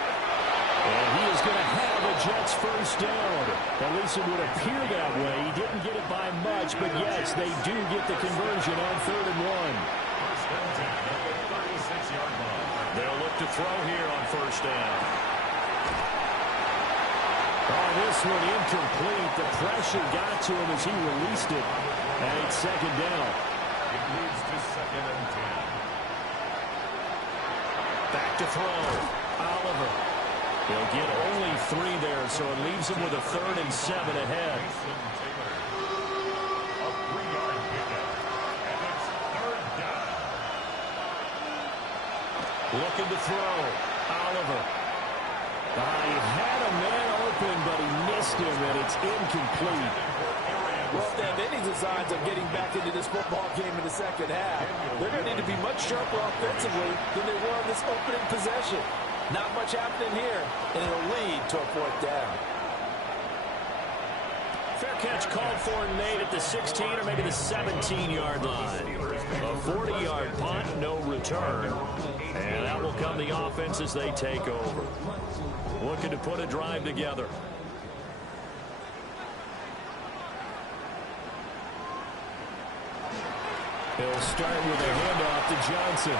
And he is going to have a Jets first down. At least it would appear that way. He didn't get it by much, but yes, they do get the conversion on 3rd and 1. They'll look to throw here on first down. Oh, this one incomplete. The pressure got to him as he released it. And it's 2nd down. It moves to 2nd and 10. Back to throw. Oliver. He'll get only 3 there, so it leaves him with a 3rd and 7 ahead. A 3-yard pickup. And it's 3rd down. Looking to throw. Oliver. He had a man open, but he missed him, and it's incomplete. Well, if they have any designs of getting back into this football game in the second half, they're going to need to be much sharper offensively than they were on this opening possession. Not much happening here, and it'll lead to a 4th down. Fair catch called for and made at the 16 or maybe the 17-yard line. A 40-yard punt, no return. And that will come the offense as they take over. Looking to put a drive together. He'll start with a handoff to Johnson.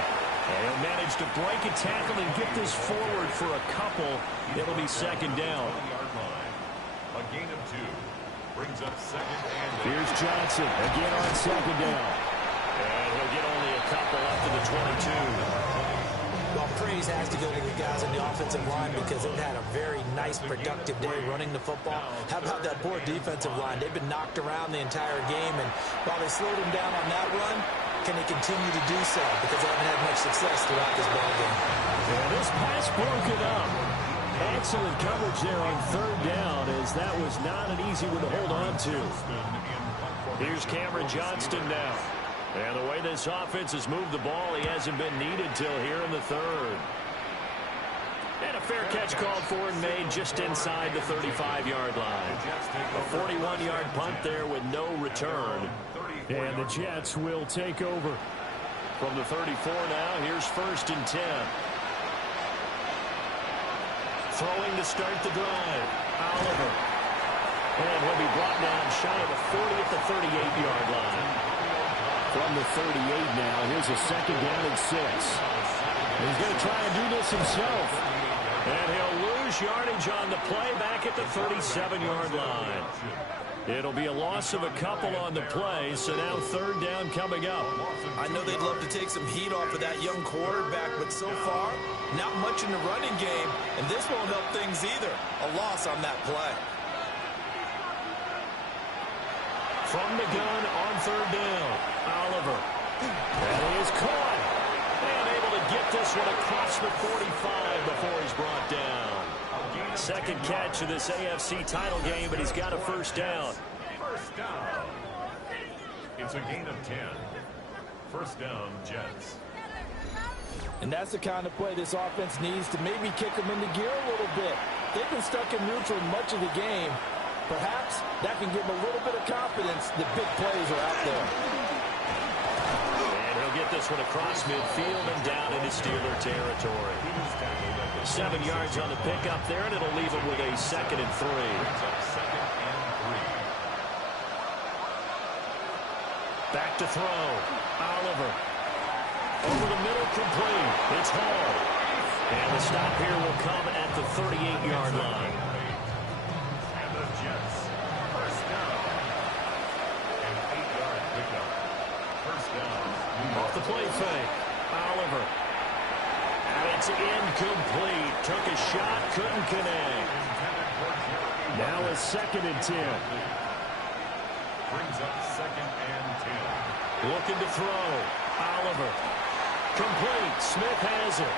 And he'll manage to break a tackle and get this forward for a couple. It'll be 2nd down. A gain of 2. Brings up 2nd and 8. Here's Johnson again on 2nd down. And he'll get only a couple up to the 22. Well, praise has to go to the guys on the offensive line because they've had a very nice, productive day running the football. How about that poor defensive line? They've been knocked around the entire game, and while they slowed them down on that run, can they continue to do so? Because they haven't had much success throughout this ballgame. And this pass broken up. Excellent coverage there on 3rd down, as that was not an easy one to hold on to. Here's Cameron Johnston now. And the way this offense has moved the ball, he hasn't been needed till here in the 3rd. And a fair catch called for and made just inside the 35-yard line. A 41-yard punt there with no return. And the Jets will take over. From the 34 now, here's 1st and 10. Throwing to start the drive. Oliver. And he'll be brought down shy of the 40 at the 38-yard line. From the 38 now, here's a 2nd down and 6. He's going to try and do this himself. And he'll lose yardage on the play back at the 37-yard line. It'll be a loss of a couple on the play, so now 3rd down coming up. I know they'd love to take some heat off of that young quarterback, but so far, not much in the running game, and this won't help things either. A loss on that play. From the gun on 3rd down, Oliver. And he is caught. And able to get this one across the 45 before he's brought down. 2nd catch of this AFC title game, but he's got a 1st down. First down. It's a gain of 10. 1st down, Jets. And that's the kind of play this offense needs to maybe kick them into gear a little bit. They've been stuck in neutral much of the game. Perhaps that can give them a little bit of confidence that big plays are out there. And he'll get this one across midfield and down into Steeler territory. 7 yards on the pickup there, and it'll leave him with a 2nd and 3. Back to throw. Oliver. Over the middle, complete. It's Hall. And the stop here will come at the 38-yard line. And the Jets, first down. An 8-yard pickup. First down. Off the play fake. Oliver. And it's incomplete. Took a shot, couldn't connect. Now a 2nd and 10. Brings up 2nd and 10. Looking to throw. Oliver. Complete. Smith has it.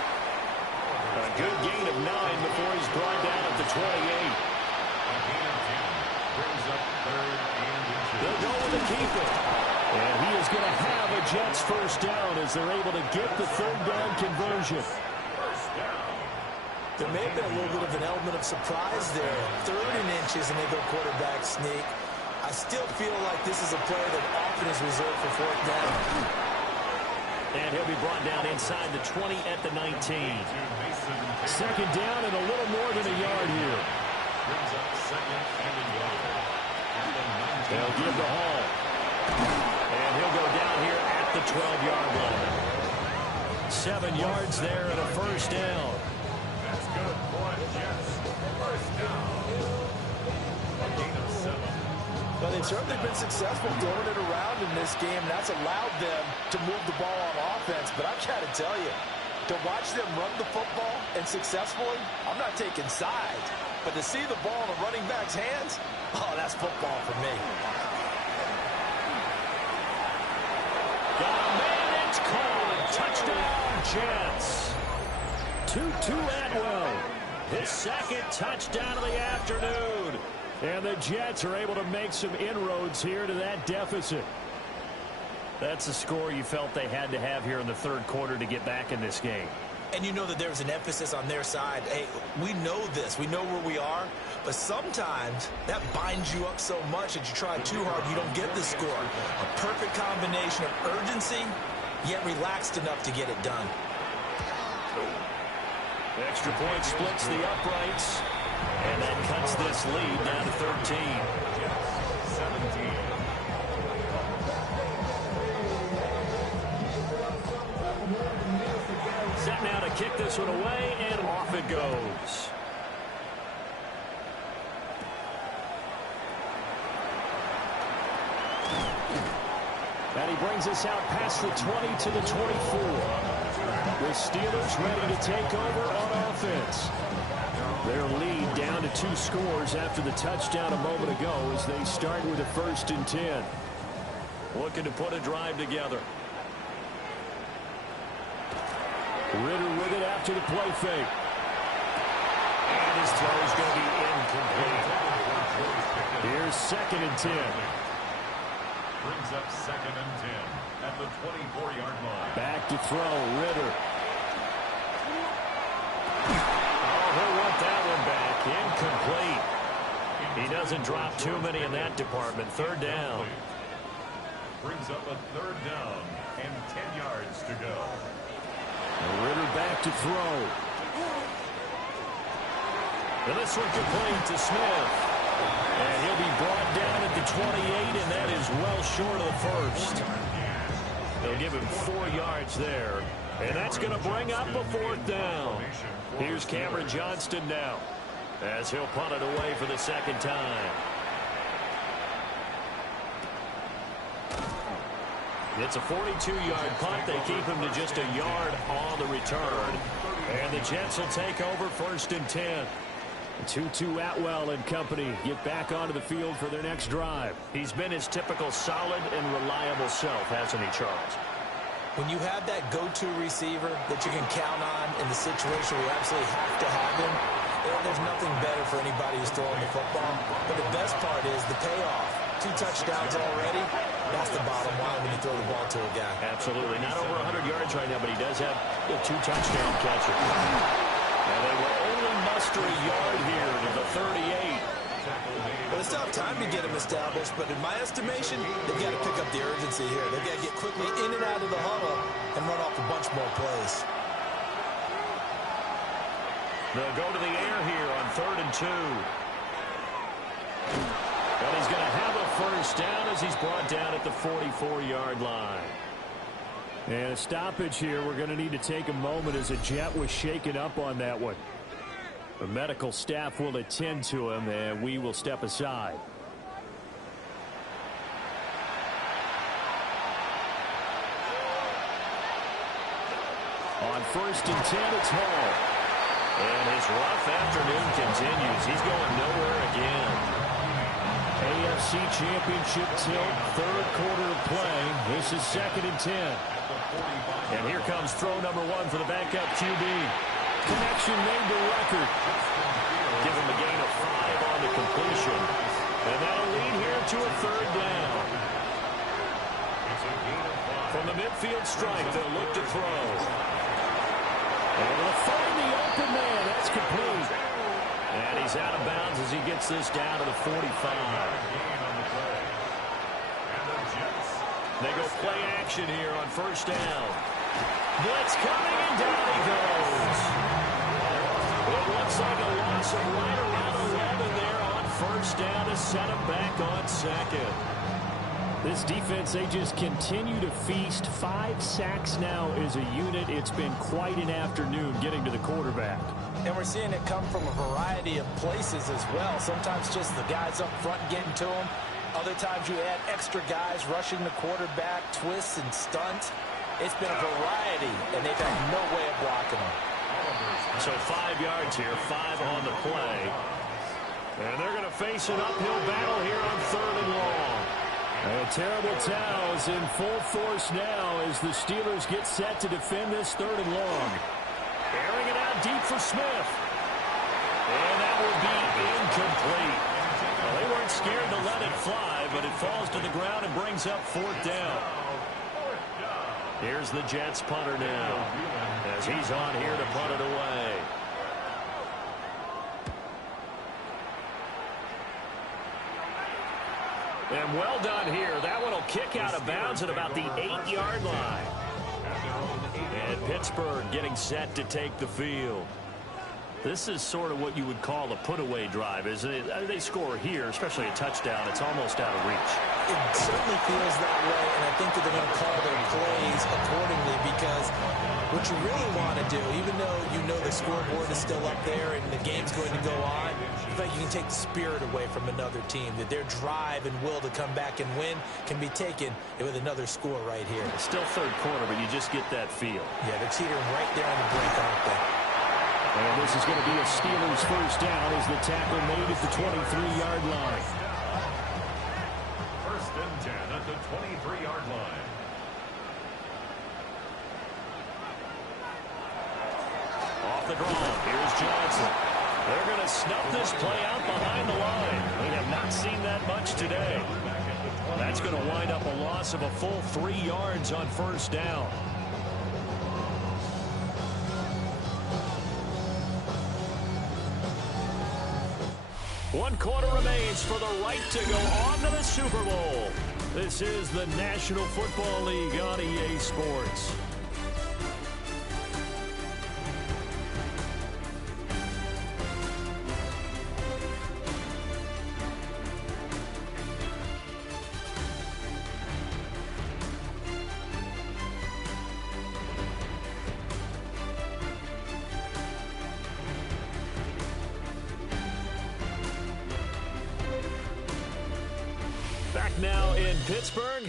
A good gain of 9 before he's brought down at the 28. A gain of 10. Brings up 3rd and 2. They'll go with the keeper. And he is going to have a Jets first down as they're able to get the 3rd down conversion. First down. There may have been a little bit of an element of surprise there. 3rd and inches, and they go quarterback sneak. I still feel like this is a play that often is reserved for 4th down. And he'll be brought down inside the 20 at the 19. 2nd down and a little more than a yard here. Brings up 2nd and a yard. At the 19. They'll give the Hall. And he'll go down here at the 12-yard line. 7 yards there and a first down. That's good for the Jets. First down. A gain of 7. Well, they've certainly been successful throwing it around in this game. That's allowed them to move the ball on offense. But I've got to tell you, to watch them run the football and successfully, I'm not taking sides. But to see the ball in the running back's hands, oh, that's football for me. Got a man, it's called. Touchdown, Jets. Tutu Atwell, his 2nd touchdown of the afternoon. And the Jets are able to make some inroads here to that deficit. That's the score you felt they had to have here in the 3rd quarter to get back in this game. And you know that there's an emphasis on their side. Hey, we know this. We know where we are. But sometimes that binds you up so much that you try too hard, you don't get the score. A perfect combination of urgency, yet relaxed enough to get it done. Extra point splits the uprights. And that cuts this lead down to 13. 17. Set now to kick this one away, and off it goes. And he brings us out past the 20 to the 24. The Steelers ready to take over on offense. Their lead down to 2 scores after the touchdown a moment ago as they start with a 1st and 10. Looking to put a drive together. Ritter with it after the play fake. And his throw is going to be incomplete. Here's 2nd and 10. Brings up 2nd and 10 at the 24-yard line. Back to throw, Ritter. He'll want that one back. Incomplete. He doesn't drop too many in that department. 3rd down. Brings up a 3rd down and 10 yards to go. Ritter back to throw. And this one complete to Smith. And he'll be brought down at the 28, and that is well short of the 1st. They'll give him 4 yards there. And that's going to bring up a 4th down. Here's Cameron Johnston now as he'll punt it away for the 2nd time. It's a 42-yard punt. They keep him to just a yard on the return. And the Jets will take over 1st and 10. Tutu Atwell and company get back onto the field for their next drive. He's been his typical solid and reliable self, hasn't he, Charles? When you have that go-to receiver that you can count on in the situation where you absolutely have to have him, there's nothing better for anybody who's throwing the football. But the best part is the payoff. 2 touchdowns already. That's the bottom line when you throw the ball to a guy. Absolutely. Not over 100 yards right now, but he does have a 2 touchdown catcher. And they will only muster a yard here to the 38. Well, they still have time to get him established, but in my estimation, they've got to pick up the urgency here. They've got to get quickly in and out of the huddle and run off a bunch more plays. They'll go to the air here on 3rd and 2. And he's going to have a 1st first down as he's brought down at the 44-yard line. And a stoppage here. We're going to need to take a moment as a Jet was shaken up on that one. The medical staff will attend to him, and we will step aside. On 1st and 10, it's Hall. And his rough afternoon continues. He's going nowhere again. AFC Championship tilt, 3rd quarter of play. This is 2nd and 10. And here comes throw number 1 for the backup QB. Connection made the record. Give him a gain of 5 on the completion. And that'll lead here to a 3rd down. From the midfield strike, they'll look to throw. And they'll find the open man. That's complete. And he's out of bounds as he gets this down to the 45. They go play action here on 1st down. Blitz coming, and down he goes. It looks like a loss of right around 11 there on 1st down to set him back on 2nd. This defense, they just continue to feast. 5 sacks now as a unit. It's been quite an afternoon getting to the quarterback. And we're seeing it come from a variety of places as well. Sometimes just the guys up front getting to him. Other times you add extra guys rushing the quarterback, twists and stunts. It's been a variety, and they've had no way of blocking them. So 5 yards here, 5 on the play. And they're going to face an uphill battle here on 3rd and long. A terrible towel is in full force now as the Steelers get set to defend this 3rd and long. Airing it out deep for Smith. And that will be incomplete. Well, they weren't scared to let it fly, but it falls to the ground and brings up 4th down. Here's the Jets punter now as he's on here to punt it away. And well done here. That one will kick out of bounds at about the 8-yard line. And Pittsburgh getting set to take the field. This is sort of what you would call a put-away drive, isn't it? They score here, especially a touchdown. It's almost out of reach. It certainly feels that way, and I think that they're going to call their plays accordingly because what you really want to do, even though you know the scoreboard is still up there and the game's going to go on, I feel like you can take the spirit away from another team, that their drive and will to come back and win can be taken with another score right here. It's still 3rd quarter, but you just get that feel. Yeah, they're teetering right there on the brink, aren't they? And this is going to be a Steelers 1st down as the tackle made at the 23-yard line. 1st and 10 at the 23-yard line. Off the draw, here's Johnson. They're going to snuff this play out behind the line. We have not seen that much today. That's going to wind up a loss of a full 3 yards on 1st down. One quarter remains for the right to go on to the Super Bowl. This is the National Football League on EA Sports. Back now in Pittsburgh.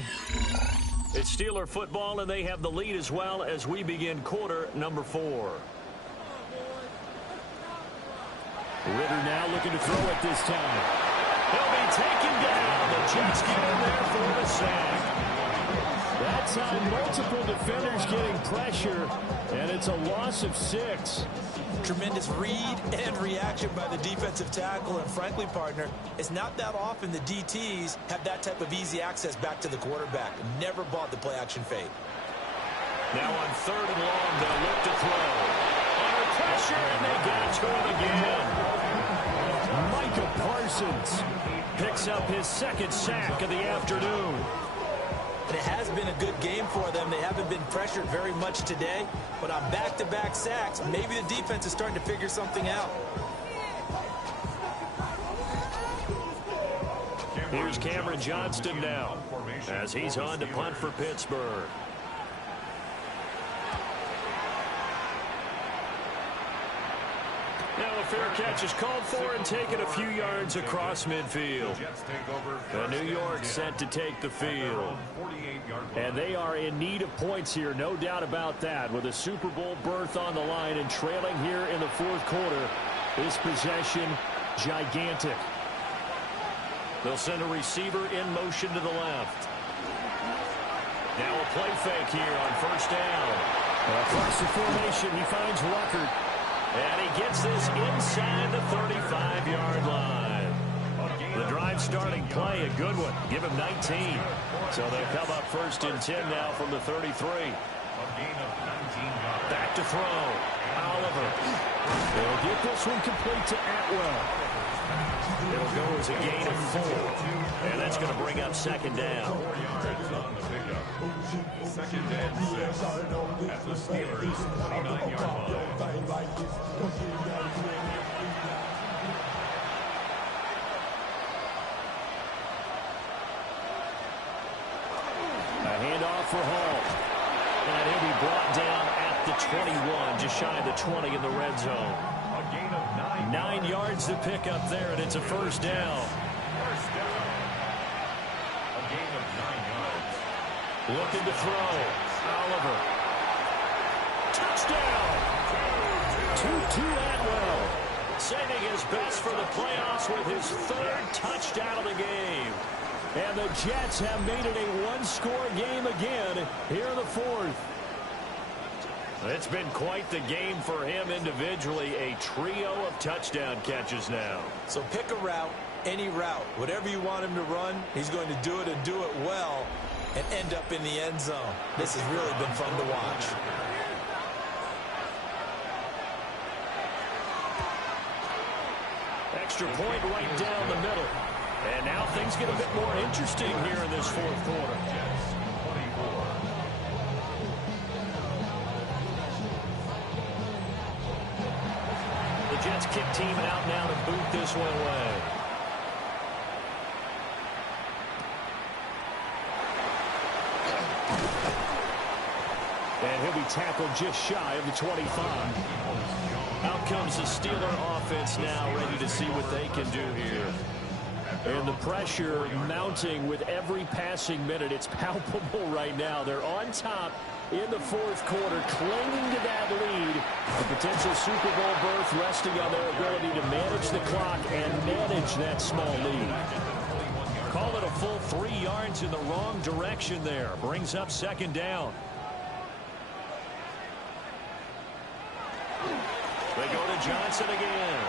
It's Steeler football, and they have the lead as well as we begin quarter number 4. Ritter now looking to throw it this time. He'll be taken down. The Jets get in there for the sack. That time, multiple defenders getting pressure, and it's a loss of 6. Tremendous read and reaction by the defensive tackle, and frankly, partner, it's not that often the DTs have that type of easy access back to the quarterback. Never bought the play action fake. Now on 3rd and long, they'll look to throw. Under pressure, and they get it to him again. Micah Parsons Picks up his 2nd sack of the afternoon. And it has been a good game for them. They haven't been pressured very much today, but on back-to-back sacks, maybe the defense is starting to figure something out. Here's Cameron Johnston now as he's on to punt for Pittsburgh. Now a fair catch is called for and taken a few yards across midfield. And New York set to take the field. And they are in need of points here, no doubt about that. With a Super Bowl berth on the line and trailing here in the fourth quarter, this possession gigantic. They'll send a receiver in motion to the left. Now a play fake here on first down. Across the formation, he finds Ruckert. And he gets this inside the 35-yard line. The drive starting play, a good one. Give him 19. So they'll come up first and 10 now from the 33. Back to throw. Oliver. They'll get this one complete to Atwell. It'll go as a gain of 4. And that's going to bring up second down. 4 yards on the pickup. Second and 6 at the Steelers' 29-yard line. A handoff for Hall. And he'll be brought down at the 21, just shy of the 20 in the red zone. A gain of 9. 9 yards to pick up there, and it's a first down. First down. A gain of 9 yards. Looking to throw. Oliver. Touchdown! Tutu Atwell. Saving his best for the playoffs with his third touchdown of the game. And the Jets have made it a one-score game again here in the fourth. It's been quite the game for him individually. A trio of touchdown catches now. So pick a route, any route. Whatever you want him to run, he's going to do it and do it well and end up in the end zone. This has really been fun to watch. Extra point right down the middle. And now things get a bit more interesting here in this fourth quarter. The Jets kick team out now to boot this one away. And he'll be tackled just shy of the 25. Out comes the Steeler offense now, ready to see what they can do here. And the pressure mounting with every passing minute. It's palpable right now. They're on top in the fourth quarter, clinging to that lead. A potential Super Bowl berth resting on their ability to manage the clock and manage that small lead. Call it a full 3 yards in the wrong direction there. Brings up second down. They go to Johnson again.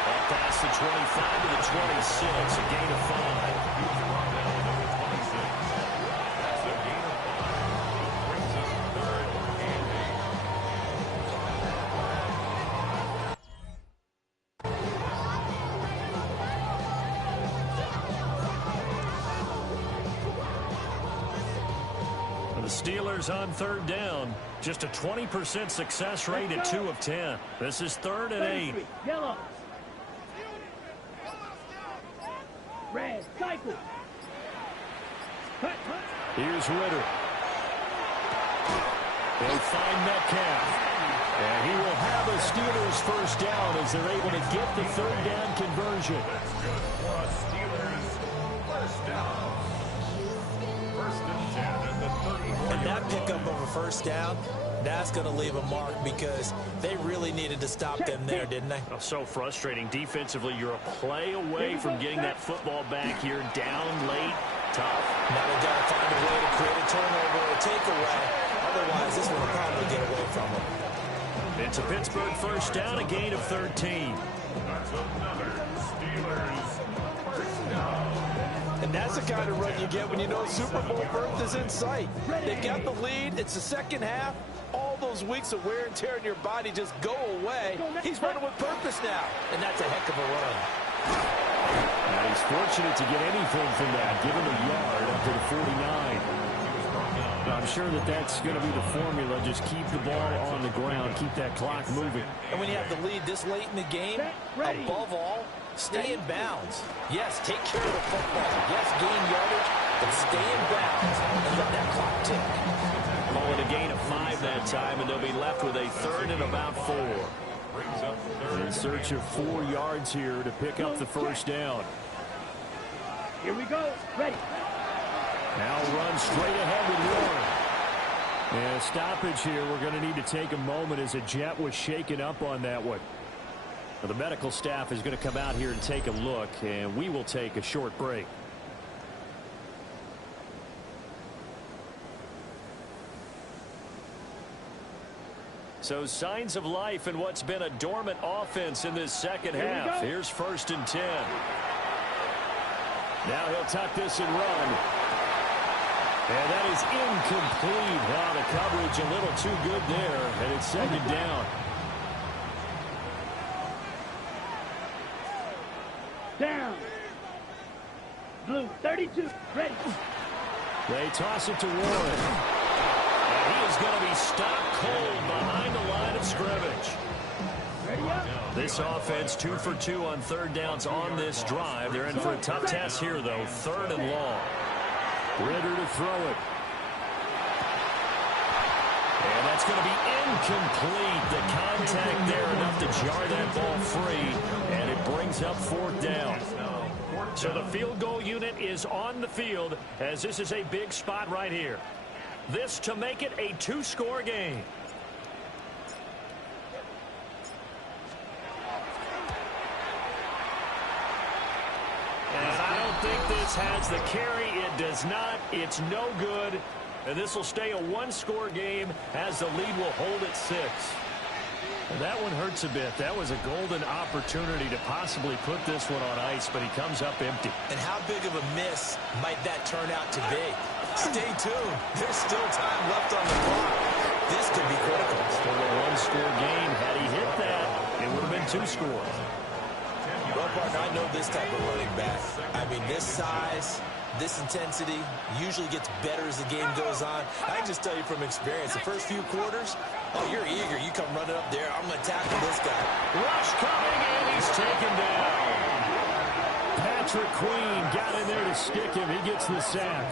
Up past the 25 to the 26, a gain of 5. That's a gain of 5. Brings us third and 8. The Steelers on third down. Just a 20% success rate at 2 of 10. This is third and 8. Yellow. Red, cycle. Here's Ritter. They'll find Metcalf. And he will have a Steelers first down as they're able to get the third down conversion. That's good for us Steelers. First down. First and 10 at the 34. And that pickup of a first down, that's going to leave a mark because they really needed to stop them there, didn't they? Oh, so frustrating. Defensively, you're a play away from getting that football back here. Down late. Tough. Now they've got to find a way to create a turnover or a takeaway. Otherwise, this one will probably get away from them. It's a Pittsburgh first down, a gain of 13. That's another Steelers first down. And that's the kind of run you get when you know Super Bowl berth is in sight. They've got the lead. It's the second half. All those weeks of wear and tear in your body just go away. He's running with purpose now, and that's a heck of a run. And he's fortunate to get anything from that, given a yard up to the 49. I'm sure that that's going to be the formula. Just keep the ball on the ground, keep that clock moving. And when you have the lead this late in the game, above all, Stay in bounds. Yes, take care of the football. Yes, gain yardage, but stay in bounds and let that clock tick. Call it a gain of 5 that time, and they'll be left with a 3rd and about 4. In search of 4 yards here to pick up the first down. Here we go. Ready. Now run straight ahead with Warren. And a stoppage here. We're going to need to take a moment as a jet was shaken up on that one. Now, the medical staff is going to come out here and take a look, and we will take a short break. So signs of life in what's been a dormant offense in this second half. Here's 1st and 10. Now he'll tuck this and run. And that is incomplete. Wow, the coverage a little too good there, and it's 2nd down. Down. Blue, 32. Ready. They toss it to Warren. And he is going to be stopped cold behind the line of scrimmage. Ready up. This offense 2 for 2 on 3rd downs on this drive. They're in for a tough test here, though. 3rd and long. Ritter to throw it. And that's going to be incomplete. The contact there enough to jar that ball free. And it brings up 4th down. So the field goal unit is on the field as this is a big spot right here. This to make it a 2-score game. And I don't think this has the carry. It does not. It's no good. And this will stay a 1-score game as the lead will hold at 6. And that one hurts a bit. That was a golden opportunity to possibly put this one on ice, but he comes up empty. And how big of a miss might that turn out to be? Stay tuned. There's still time left on the clock. This could be critical. Still a 1-score game. Had he hit that, it would have been 2 scores. Well, partner, I know this type of running back. I mean, this size, this intensity usually gets better as the game goes on. I can just tell you from experience, the first few quarters, oh, you're eager. You come running up there. I'm going to tackle this guy. Rush coming, and he's taken down. Patrick Queen got in there to stick him. He gets the sack.